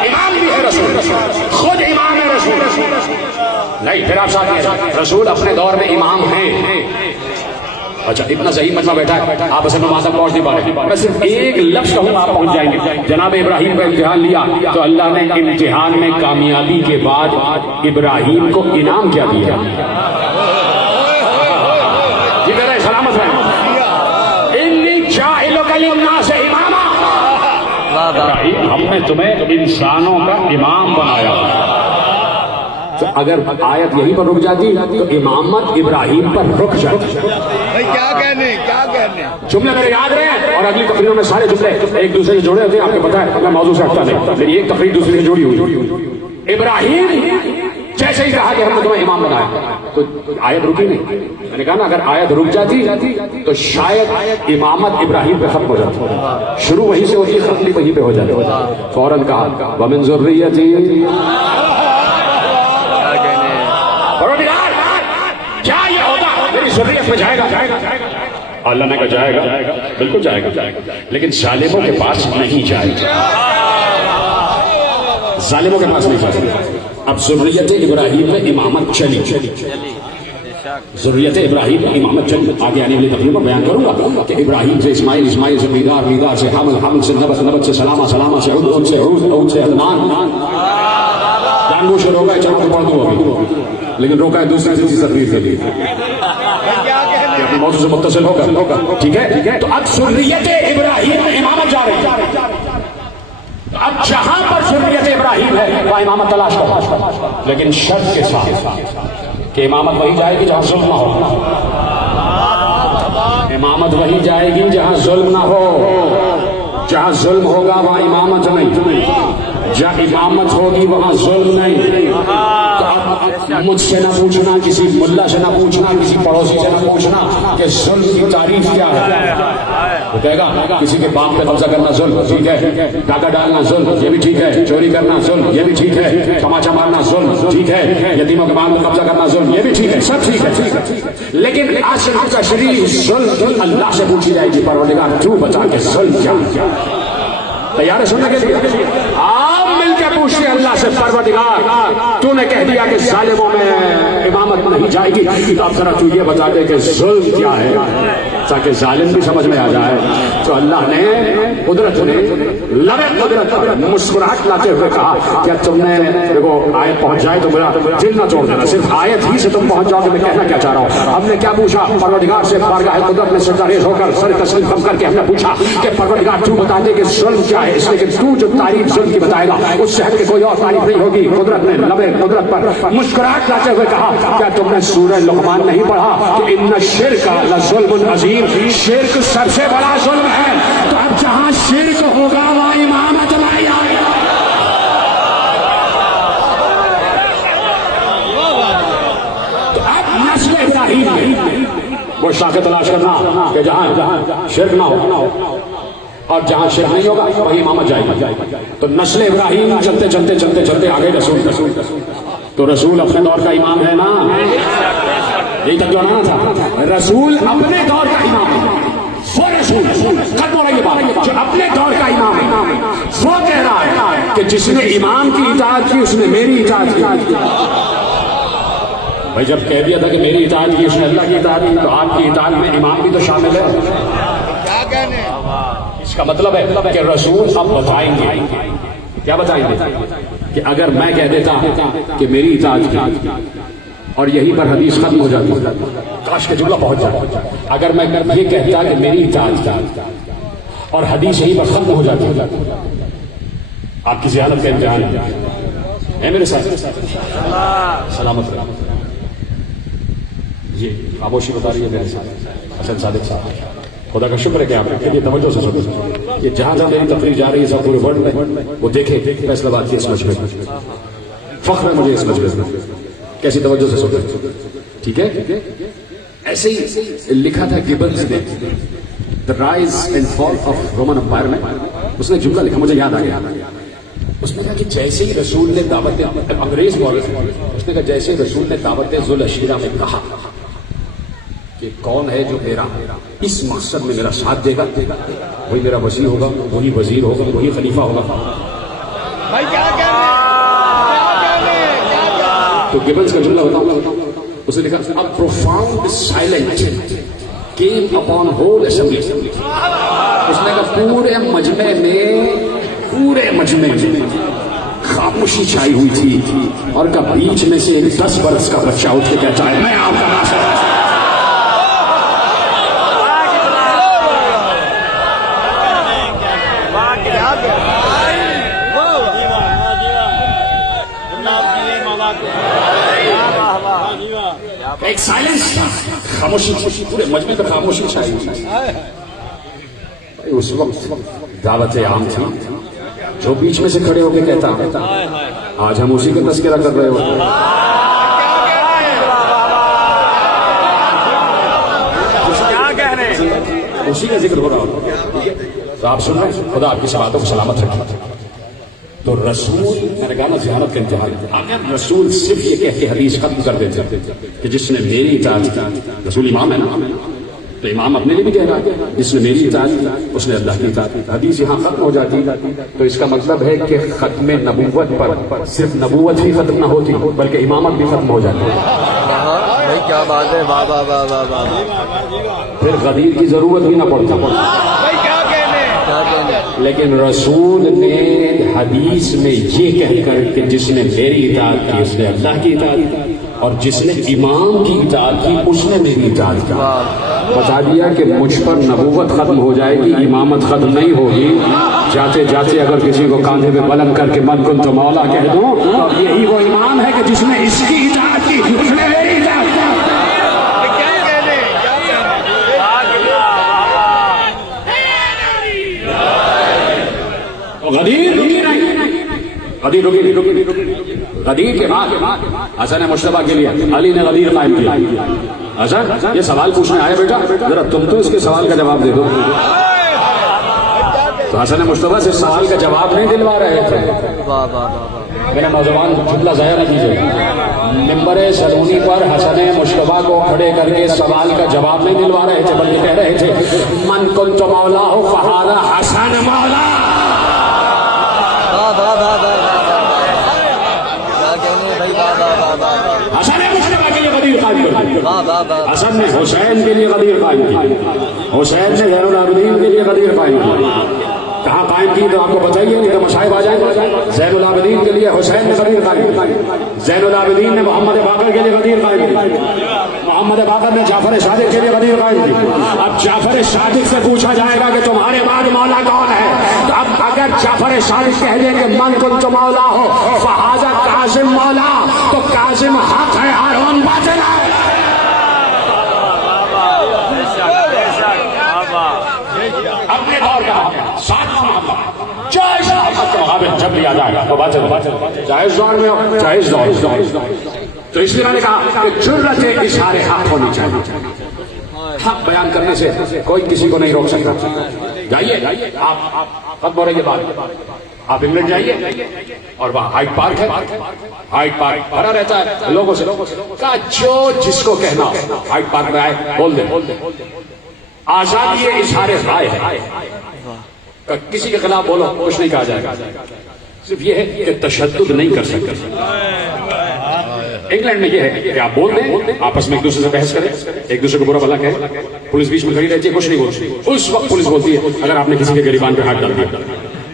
امام بھی ہے رسول, خود امام ہے رسول. نہیں, پھر آپ ساتھ رسول اپنے دور میں امام ہیں. اچھا اتنا صحیح مجمع بیٹھا ہے, آپ اصل میں وہاں تک پہنچ نہیں پا رہے. میں صرف ایک لفظ کہوں آپ پہنچ جائیں گے. جناب ابراہیم کا امتحان لیا تو اللہ نے امتحان میں کامیابی کے بعد ابراہیم کو انعام کیا دیا. جی میرے سلامت ہے, انی جاعلک للناس اماما. ابراہیم ہم نے تمہیں انسانوں کا امام بنایا. تو اگر آیت یہیں پر رک جاتی تو امامت ابراہیم پر رک جاتی. کیا کہنے جملے میرے یاد رہے, اور اگلی تقریروں میں سارے جملے ایک دوسرے سے جوڑے ہوتے ہیں. آپ کو پتا ہے میں موضوع سے ہٹتا نہیں, لیکن ایک تقریر دوسرے سے جوڑی ہوئی. ابراہیم جیسے ہی کہا کہ ہم نے تمہیں امام بنایا تو آیت رکی نہیں. میں نے کہا نا اگر آیت رک جاتی تو شاید امامت ابراہیم پہ ختم ہو جاتی. شروع وہیں سے ہوتی, ختم وہیں پہ ہو جاتی. فوراً کہا ومن ذریتی. کیا یہ ہوتا میری ذریت میں جائے گا؟ اللہ نے کہا جائے گا, بالکل جائے گا, لیکن ظالموں کے پاس نہیں جائے گا. ظالموں کے پاس نہیں جائے گا. اب ذریت ابراہیم میں امامت چلی, ذریت ابراہیم میں امامت چلی. آگے آنے والی تقریب میں بیان کروں گا کہ ابراہیم سے اسماعیل, اسماعیل سے میدار, میدار سے حمل, حمل سے نبت, نبت سے سلامہ, سلامہ سے عود, عود سے عود, عود سے عدنان. جانبو سے روکا ہے, چلو پڑھ دوں ابھی, لیکن روکا ہے دوسری چیز تقریر کے لیے اپنے موضوع سے متصل ہو کر. ٹھیک ہے, تو اب ذریت ابراہیم میں امامت جا رہی ہے. اب جہاں پر ذریت ابراہیم ہے وہاں امامت تلاش کرو, لیکن شرط کے ساتھ کہ امامت وہی جائے گی جہاں ظلم نہ ہو. امامت وہی جائے گی جہاں ظلم نہ ہو. جہاں ظلم ہوگا وہاں امامت نہیں, جہاں امامت ہوگی وہاں ظلم نہیں. تو اب اب مجھ سے نہ پوچھنا، کسی ملا سے نہ پوچھنا، کسی پڑوسی سے نہ پوچھنا کہ ظلم کی تعریف کیا ہے. وہ کہے گا کسی کے باپ پہ قبضہ کرنا ظلم ٹھیک ہے، ڈاکہ ڈالنا ظلم یہ بھی ٹھیک ہے، چوری کرنا ظلم یہ بھی ٹھیک ہے، تماچا مارنا ظلم ٹھیک ہے، یتیموں کے مال پہ قبضہ کرنا ظلم یہ بھی ٹھیک ہے، سب ٹھیک ہے. لیکن اصل تشریح ظلم اللہ سے پوچھی جائے گی. پروردگار تو بتا کہ ظلم کیا ہے. تیار ہے سننے کے لیے؟ آپ مل کے پوچھتے اللہ سے پروردگار تو نے کہہ دیا کہ ظالموں میں امامت نہیں جائے گی، تو اب ذرا تو یہ بتا دے کہ ظلم کیا ہے تاکہ ظالم بھی سمجھ میں آ جائے. تو اللہ نے قدرت نے لبے قدرت مسکراہٹ لاتے ہوئے کہا کیا تم نے دیکھو آیت پہنچ جائے تو میرا دل نہ توڑ دینا، صرف آیت ہی سے تم پہنچ جاؤ کہ میں کہنا کیا چاہ رہا ہوں. ہم نے کیا پوچھا پروردگار سے بارگاہ قدرت میں سجدہ ریز ہو کر سر تسلیم خم کر کے ہم نے پوچھا کہ پروردگار تو بتا دے کہ ظلم کیا ہے. اس لیے کہ تو جو تعریف ظلم کی بتائے گا اس سے ہٹ کے کوئی اور تعریف نہیں ہوگی. قدرت نے لبے قدرت پر مسکراہٹ لاتے ہوئے کہا کیا تم نے سورہ لقمان نہیں پڑھا کہ ان الشرک لظلم عظیم، شرک سب سے بڑا ظلم ہے. تو اب جہاں شرک ہوگا وہاں امامت نہیں آئے گا. تو اب نسل ابراہیم میں وہ شاخ تلاش کرنا کہ جہاں شرک نہ ہو اور جہاں شرک نہیں ہوگا وہی امامت جائے گی. تو نسل ابراہیم چلتے چلتے چلتے چلتے آگے رسول. تو رسول اپنے دور کا امام ہے نا، یہی تک جو آنا تھا. رسول اپنے دور کا امام ہے. وہ رسول ختم ہو رہی ہے بات، جو اپنے دور کا امام ہے وہ کہہ رہا ہے کہ جس نے امام کی اطاعت کی اس نے میری اطاعت کی. بھائی جب کہہ دیا تھا کہ میری اطاعت کی اس نے اللہ کی اطاعت کی، تو آپ کی اطاعت میں امام بھی تو شامل ہے. کیا کہنے؟ اس کا مطلب ہے کہ رسول اب بتائیں گے. کیا بتائیں گے؟ کہ اگر میں کہہ دیتا کہ میری اطاعت کی اور یہیں پر حدیث ختم ہو جاتی، کاش کے جملہ پہنچ جاتا. اگر میں یہ کہتا کہ میری اطاعت کی اور حدیث یہیں پر ختم ہو جاتی، آپ کی زیادت کا امتحان ہے میرے ساتھ. سلامت رہا. جی خاموشی بتا رہی ہے میرے ساتھ حسن صادق صاحب. خدا کا شکر ہے کہ آپ کے لیے توجہ سے سنیں. یہ جہاں جہاں میری تقریر جا رہی ہے سب پورے ورلڈ میں وہ دیکھیں فیصلہ باد کی اس مجمع میں. فخر ہے مجھے اس مجمع میں. کیسی توجہ سے سنیں. ٹھیک ہے. ایسے ہی لکھا تھا گیبلز نے The Rise and Fall of Roman Empire میں اس نے جملہ لکھا مجھے یاد آ گیا. اس نے کہا کہ جیسے ہی رسول نے دعوت انگریز مورخ اس نے کہا جیسے رسول نے دعوت ذوالعشیرہ میں کہا کہ کون ہے جو میرا اس مقصد میں میرا ساتھ دے گا وہی میرا وزیر ہوگا، وہی وزیر ہوگا، وہی خلیفہ ہوگا. بھائی کیا کہنے؟ تو گیبلز کا جملہ بتاؤں. اس نے لکھا A profound silence came upon whole assembly. اس نے کہا پورے مجمع میں خاموشی چھائی ہوئی تھی اور کا بیچ میں سے 10 برس کا بچہ اٹھ کے کہتا ہے میں آپ کا ناصر. ایک سائلنس تھا، خاموشی پورے مجمع میں خاموشی چھائی ہوئی. اس وقت دعوت عام تھی. جو بیچ میں سے کھڑے ہو کے کہتا آج ہم اسی کا تذکرہ کر رہے ہوتے. اسی کا ذکر ہو رہا ہوتا. تو آپ سن رہے ہیں. خدا آپ کی باتوں کو سلامت رکھے. تو رسول میں نے کہا نا ذہانت کا امتحان. اگر رسول صرف یہ کہہ کے حدیث ختم کر دیتے کہ جس نے میری اطاعت کی، رسول امام ہے نا، تو امام اپنے لیے بھی کہہ رہا ہے جس نے میری اطاعت کی اس نے اللہ کی اطاعت کی. حدیث یہاں ختم ہو جاتی تو اس کا مطلب ہے کہ ختم نبوت پر صرف نبوت ہی ختم نہ ہوتی بلکہ امامت بھی ختم ہو جاتی. کیا بات ہے. واہ واہ واہ واہ واہ. پھر غدیر کی ضرورت بھی نہ پڑتی. لیکن رسول نے حدیث میں یہ کہہ کر کہ جس نے میری اطاعت کی اس نے اللہ کی اطاعت کی اور جس نے امام کی اطاعت کی اس نے میری اطاعت کی، بتا دیا کہ مجھ پر نبوت ختم ہو جائے گی، امامت ختم نہیں ہوگی. جاتے جاتے اگر کسی کو کاندھے پہ بلند کر کے من کن تو مولا کہہ دوں تو یہی وہ امام ہے کہ جس نے اس کی اطاعت کی اس نے میری اطاعت کی. غدیر غدیر غدیر کے بعد حسن مشتبہ کے لیے علی نے غدیر قائم کیا. حسن یہ سوال پوچھنے آئے بیٹا, ذرا تم تو اس کے سوال کا جواب دے دو. تو حسن مشتبہ سے سوال کا جواب نہیں دلوا رہے تھے. میرے نوجوان جملہ ضائع نہ کیجیے. ممبر سلونی پر حسن مشتبہ کو کھڑے کر کے سوال کا جواب نہیں دلوا رہے تھے, بلکہ کہہ رہے تھے من کنت مولا ہو فہذا حسن مولا. حسن مشتبہ کے لیے غدیر قائم کر. حسن نے حسین کے لیے غدیر قائم کی, حسین نے زین العابدین کے لیے غدیر قائم کی. کہاں قائم کی تو آپ کو بتائیے, نہیں تو مصائب آ جائیں گے. زین العابدین کے لیے حسین نے غدیر قائم کی, زین العابدین نے محمد باقر کے لیے غدیر قائم کی, محمد باقر نے جعفر صادق کے لیے غدیر قائم کی. اب جعفر صادق سے پوچھا جائے گا کہ تمہارے بعد مولا کون ہے, تو اب اگر جعفر صادق کہہ دیں کہ من کنت مولا ہو فہذا کاظم مولا, تو کاظم حق ہے, ہارون باطل ہے. اپنے دور کا جائز جب لیا جائے گا جائز دور میں ہو, جائز دور. تو اس لیے میں نے کہا کہ جرأت اظہار حق ہونی چاہیے. حق بیان کرنے سے کوئی کسی کو نہیں روک سکتا. جائیے آپ کب ہو رہی ہے بات, آپ انگلینڈ جائیے اور وہاں ہائیڈ پارک ہے, ہائیڈ پارک بھرا رہتا ہے لوگوں سے. کہا جو جس کو کہنا ہائیڈ پارک میں آئے بول دے. آزادی اظہار رائے ہے, کسی کے خلاف بولو کچھ نہیں کہا جائے گا. صرف یہ ہے کہ تشدد نہیں کر سکتے. انگلینڈ میں یہ ہے کہ آپ بول دیں, آپس میں ایک دوسرے سے بحث کریں, ایک دوسرے کو برا بھلا کہیں, پولیس بیچ میں کھڑی رہتی ہے, کچھ نہیں بولتی. اس وقت پولیس بولتی ہے اگر آپ نے کسی کے گریبان پہ ہاتھ ڈال دیا.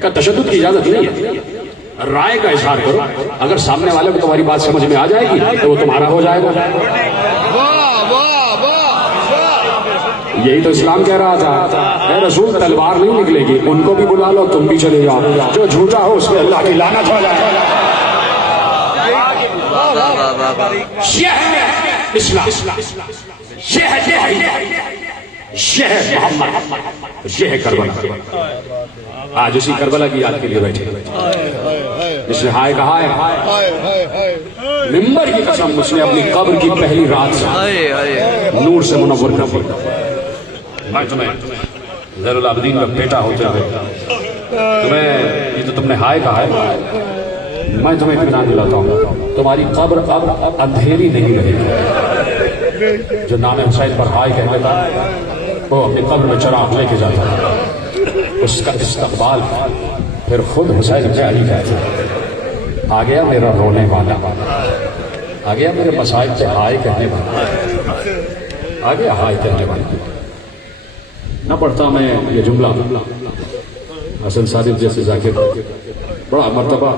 کا تشدد کی اجازت نہیں ہے. رائے کا اظہار کرو, اگر سامنے والے کو تمہاری بات سمجھ میں آ جائے گی تو وہ تمہارا ہو جائے گا. یہی تو اسلام کہہ رہا تھا, اے رسول تلوار نہیں نکلے گی, ان کو بھی بلا لو, تم بھی چلے جاؤ, جو جھوٹا ہو اس پہ اللہ کی لعنت ہو جائے. یہ ہے اسلام, یہ ہے محمد, یہ ہے کربلا. آج اسی کربلا کی یاد کے لیے بیٹھے, جس نے ہائے کہا ہے ممبر کی قسم, اس نے اپنی قبر کی پہلی رات سے نور سے منور کر دیا. میں تمہیں زین العابدین کا بیٹا ہوتے ہوئے تمہیں, یہ تو تم نے ہائے کہا ہے, میں تمہیں اطمینان دلاتا ہوں تمہاری قبر اب اندھیری نہیں رہے گی. جو نام حسین پر ہائے کہنے کا وہ اپنی قبر میں چراغ لے کے جاتا ہے, اس کا استقبال پھر خود حسین سے علی کہتے آ گیا میرا رونے والا, آ گیا میرے مسائل سے ہائے کہنے والا, آ گیا ہائے کہنے والا. نہ پڑھتا میں یہ جملہ حسن صادق جیسے ذاکر, بڑا مرتبہ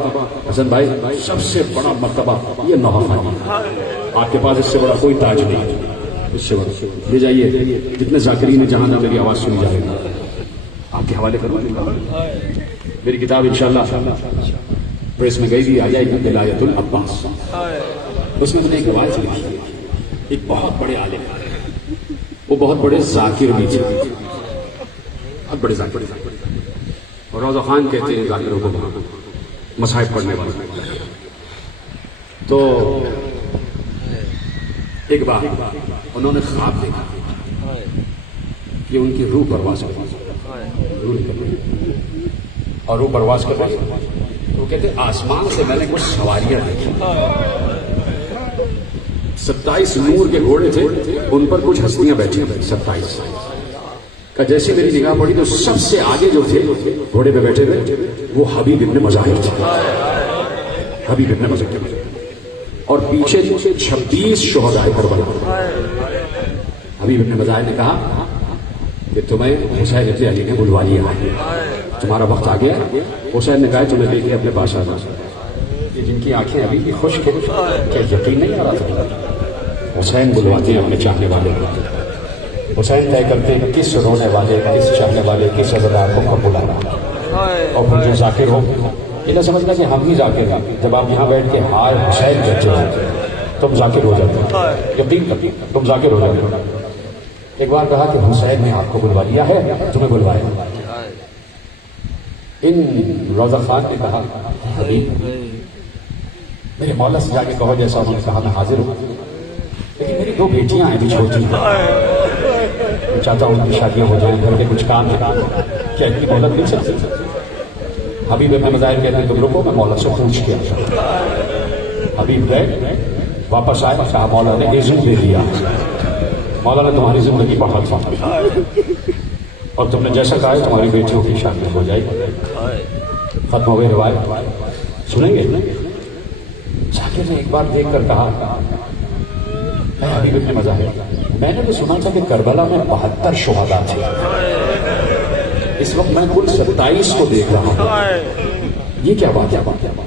حسن بھائی, سب سے بڑا مرتبہ یہ نوحہ. آپ کے پاس اس سے بڑا کوئی تاج نہیں, اس سے بڑا لے جائیے. جتنے ذاکرین جہاں نہ میری آواز سنی جائے گی آپ کے حوالے کروں. میری کتاب انشاءاللہ پریس میں گئی بھی, آ جائے گی, ولایت العباس. اس میں نے ایک روایت لکھی, ایک بہت بڑے عالم, وہ بہت بڑے ذاکر بھی تھے, بہت بڑے ذاکر, اور روضہ خان کہتے ہیں ذاکروں کو مصاحف پڑھنے والے. تو ایک بار انہوں نے خواب دیکھا کہ ان کی روح پرواز کر اور روح پرواز کر رہی. وہ کہتے آسمان سے میں نے کچھ سواریاں دیکھی, 27 نور کے گھوڑے تھے, ان پر کچھ ہستیاں بیٹھی ہیں 27 کا. جیسے میری نگاہ پڑی تو سب سے آگے جو تھے گھوڑے پہ بیٹھے تھے وہ حبیب ابن مظاہر تھے, حبیب ابن مظاہر, اور پیچھے 26 شہدائے کربلا. حبیب ابن مظاہر نے کہا کہ تمہیں حسین ابن علی نے بلوا لیا ہے, تمہارا وقت آ گیا. حسین نے کہا تمہیں لے کے اپنے پاس آ جاؤ. جن کی آنکھیں ابھی بھی خشک ہیں, کیا یقین نہیں آ رہا تھا؟ حسین بلواتے ہیں اپنے چاہنے والے. حسین طے کرتے ہیں کس رونے والے, کس چاہنے والے, کس عزادار کو بلانا. اور پھر جو ذاکر ہو یہ نہ سمجھنا کہ ہم ہی ذاکر ہیں. جب آپ یہاں بیٹھ کے ہائے حسین کہتے ہو تم ذاکر ہو جاتے ہو, یقین کرتے تم ذاکر ہو جاتے ہو. ایک بار کہا کہ حسین نے آپ کو بلوا لیا ہے, تمہیں بلوایا. ان روضہ خان نے کہا حبیب میرے مولا سے جا کے کہو جیسا انہوں نے کہا میں حاضر ہوں، لیکن میری 2 بیٹیاں ہیں بھی چھوٹی ہیں، میں چاہتا ہوں ان کی شادیاں ہو جائیں، گھر کے کچھ کام ہیں، کیا اتنی مہلت مل سکتی؟ حبیب ابن مظاہر کہتے ہیں تم رکو میں مولا سے پوچھ کے آتا ہوں۔ حبیب گئے، واپس آئے، کہا مولا نے اذن دے دیا، مولا نے تمہاری زندگی بہت فاقی اور تم نے جیسا کہا ہے تمہاری بیٹیوں کی شادی ہو جائے گی۔ ختم ہو گئی روایت، سنیں گے؟ ذاکر نے ایک بار دیکھ کر کہا اے حبیب ابن مظاہر میں نے تو سنا تھا کہ کربلا میں 72 شہداء تھے، اس وقت میں کل 27 کو دیکھ رہا ہوں، یہ کیا بات ہے؟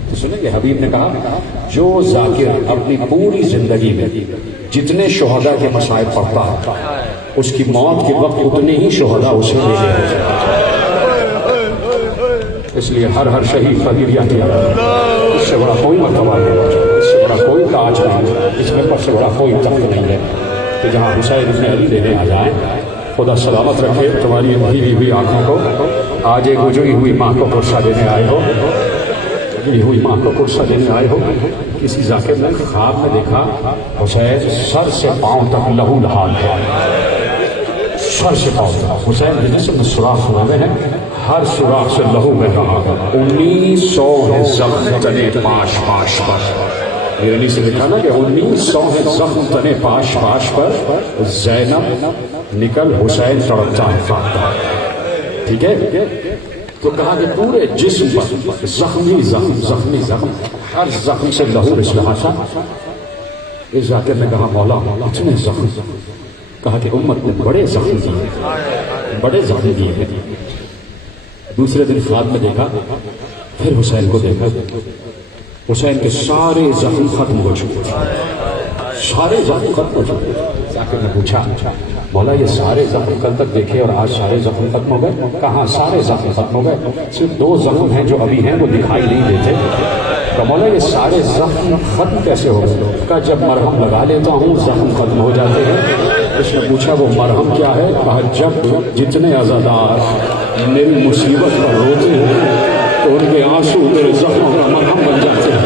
تو سنیں گے حبیب نے کہا جو ذاکر اپنی پوری زندگی میں جتنے شہداء کے مصائب پڑھتا ہے اس کی موت کے وقت اتنے ہی شہداء اسے ملے ہیں، اس لیے ہر شہید فقیریہ کیا اس سے بڑا کوئی مرتبہ نہیں، اس سے بڑا کوئی تاج نہیں، اس میں پر سے بڑا کوئی تخت نہیں ہے کہ جہاں حسین ابن علی لینے آ جائیں۔ خدا سلامت رکھے تمہاری بھیگی ہوئی آنکھوں کو، آج ایک گجری ہوئی ماں کو قرصہ دینے آئے ہو، گجری ہوئی ماں کو قرصہ دینے آئے ہو۔ کسی ذاکر نے خواب میں دیکھا حسین سر سے پاؤں تک لہو لہان ہے، سر سے پاؤں تک حسین کے جسم میں سوراخ ہوئے ہیں، ہر سوراخ سے لہو بہ رہا ہے، 1900 ہے زخم تنے پاش پاش پر، میرے لیے سے لکھا نا کہ 1900 ہے زخم تنے پاش پاش پر، زینب نکل حسین تڑپتا ہے فاقتا، ٹھیک ہے؟ تو کہا کہ پورے جسم پر زخمی زخم زخمی زخم، ہر زخم سے لہو رس رہا تھا۔ اس ذاکر نے کہا مولا اتنے زخم، کہا کہ امت نے بڑے زخم دیے، بڑے زخم دیے ہیں۔ دوسرے دن خواب میں دیکھا، پھر حسین کو دیکھا، حسین کے سارے زخم ختم ہو چکے، سارے زخم ختم ہو چکے۔ ذاکر نے پوچھا مولا یہ سارے زخم کل تک دیکھے اور آج سارے زخم ختم ہو گئے؟ کہاں سارے زخم ختم ہو گئے، صرف 2 زخم ہیں جو ابھی ہیں وہ دکھائی نہیں دیتے۔ کہ مولا یہ سارے زخم ختم کیسے ہو گئے؟ کہا جب مرہم لگا لیتا ہوں زخم ختم ہو جاتے ہیں۔ اس نے پوچھا وہ مرہم کیا ہے؟ کہا جب جتنے عزادار میری مصیبت پر روتے ہیں تو ان کے آنسو میرے زخموں کا مرہم بن جاتے ہیں۔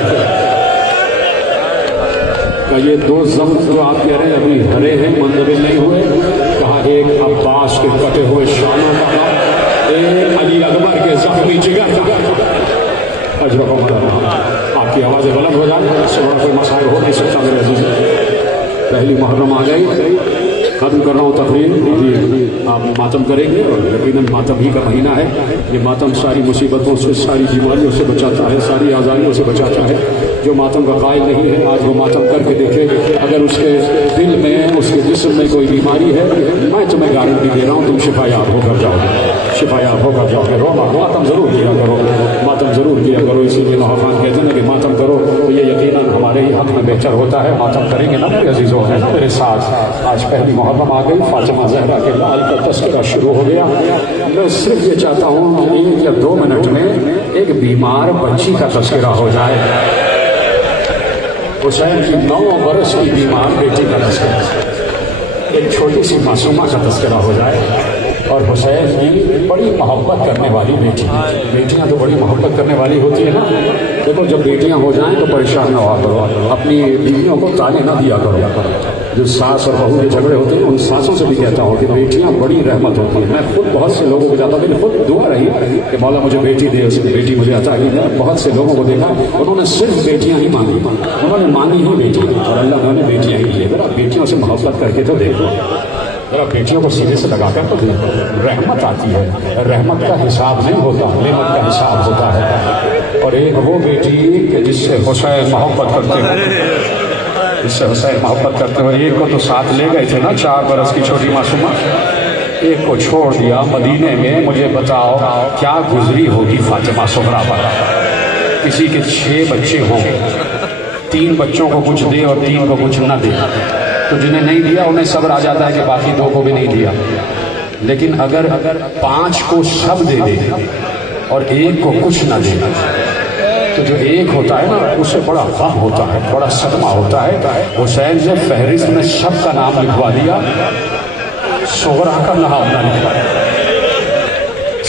کہ یہ 2 زخم جو آپ کہہ رہے ہیں ابھی ہرے ہیں، منظر نہیں ہوئے۔ کہا ایک عباس کے کٹے ہوئے شانوں کا، ایک علی اکبر کے زخمی جگر کا۔ آپ کی آوازیں بلند ہو جائیں، اس سے بڑا کوئی مسائل ہو نہیں سکتا میرے عزیز۔ پہلی محرم آ گئی، ختم کر رہا ہوں تقریر، جی آپ ماتم کریں گے اور یقیناً ماتم ہی کا مہینہ ہے۔ یہ ماتم ساری مصیبتوں سے، ساری بیماریوں سے بچاتا ہے، ساری آزاریوں سے بچاتا ہے۔ جو ماتم کا قائل نہیں ہے آج وہ ماتم کر کے دیکھے، اگر اس کے دل میں، اس کے جسم میں کوئی بیماری ہے، میں تمہیں گارنٹی دے رہا ہوں تم شفا یاب ہو کر جاؤ گے، شفا یاب ہو کر جاؤ گے۔ ماتم ضرور کیا کرو، ماتم ضرور کیا کرو، اسی لیے نوحان کہتے ہیں کہ ماتم کرو تو یہ یقیناً ہمارے ہی حق میں بہتر ہوتا ہے۔ ماتم کریں گے نا میرے عزیزوں، ہے نا میرے ساتھ؟ آج پہلی محرم آ گئی، فاطمہ زہرا کے لال کا تذکرہ شروع ہو گیا۔ میں صرف یہ چاہتا ہوں 1 یا 2 منٹ میں ایک بیمار بچی کا تذکرہ ہو جائے، حسین کی 9 برس کی بیمار بیٹی کا تذکرہ، ایک چھوٹی سی معصومہ کا تذکرہ ہو جائے، اور حسین کی بڑی محبت کرنے والی بیٹی۔ بیٹیاں تو بڑی محبت کرنے والی ہوتی ہیں نا۔ دیکھو جب بیٹیاں ہو جائیں تو پریشان نہ ہوا کرو، اپنی بیویوں کو تانے نہ دیا کرو۔ جو ساس اور بہو کے جھگڑے ہوتے ہیں ان ساسوں سے بھی کہتا ہوں کہ بیٹیاں بڑی رحمت ہوتی ہیں۔ میں خود بہت سے لوگوں کو جاتا ہوں، میری خود دعا رہی کہ مولا مجھے بیٹی دے، اس کی بیٹی مجھے عطا کی۔ بہت سے لوگوں کو دیکھا انہوں نے صرف بیٹیاں ہی مانگی، انہوں نے مانگی ہی بیٹی، اور اللہ نے بیٹیاں ہی دی۔ ذرا بیٹیوں سے محبت کر کے تو دیکھو، ذرا بیٹیوں کو سینے سے لگا کر تو دیکھو، رحمت آتی ہے۔ رحمت کا حساب نہیں ہوتا، نعمت کا حساب ہوتا ہے۔ اور ایک وہ بیٹی کہ جس سے حسین محبت کرتے ہیں، اس سے حسین محبت کرتے ہوئے، ایک کو تو ساتھ لے گئے تھے نا 4 برس کی چھوٹی معصومہ، ایک کو چھوڑ دیا مدینے میں۔ مجھے بتاؤ کیا گزری ہوگی فاطمہ زہرا پر؟ کسی کے 6 بچے ہوں، 3 بچوں کو کچھ دے اور 3 کو کچھ نہ دے، تو جنہیں نہیں دیا انہیں صبر آ جاتا ہے کہ باقی 2 کو بھی نہیں دیا۔ لیکن اگر 5 کو سب دے دے اور 1 کو کچھ نہ دے تو جو 1 ہوتا ہے نا اس سے بڑا غم ہوتا ہے، بڑا صدمہ ہوتا ہے۔ حسین نے فہرست میں سب کا نام لکھوا دیا، زہرا کا نام نہ لکھوایا،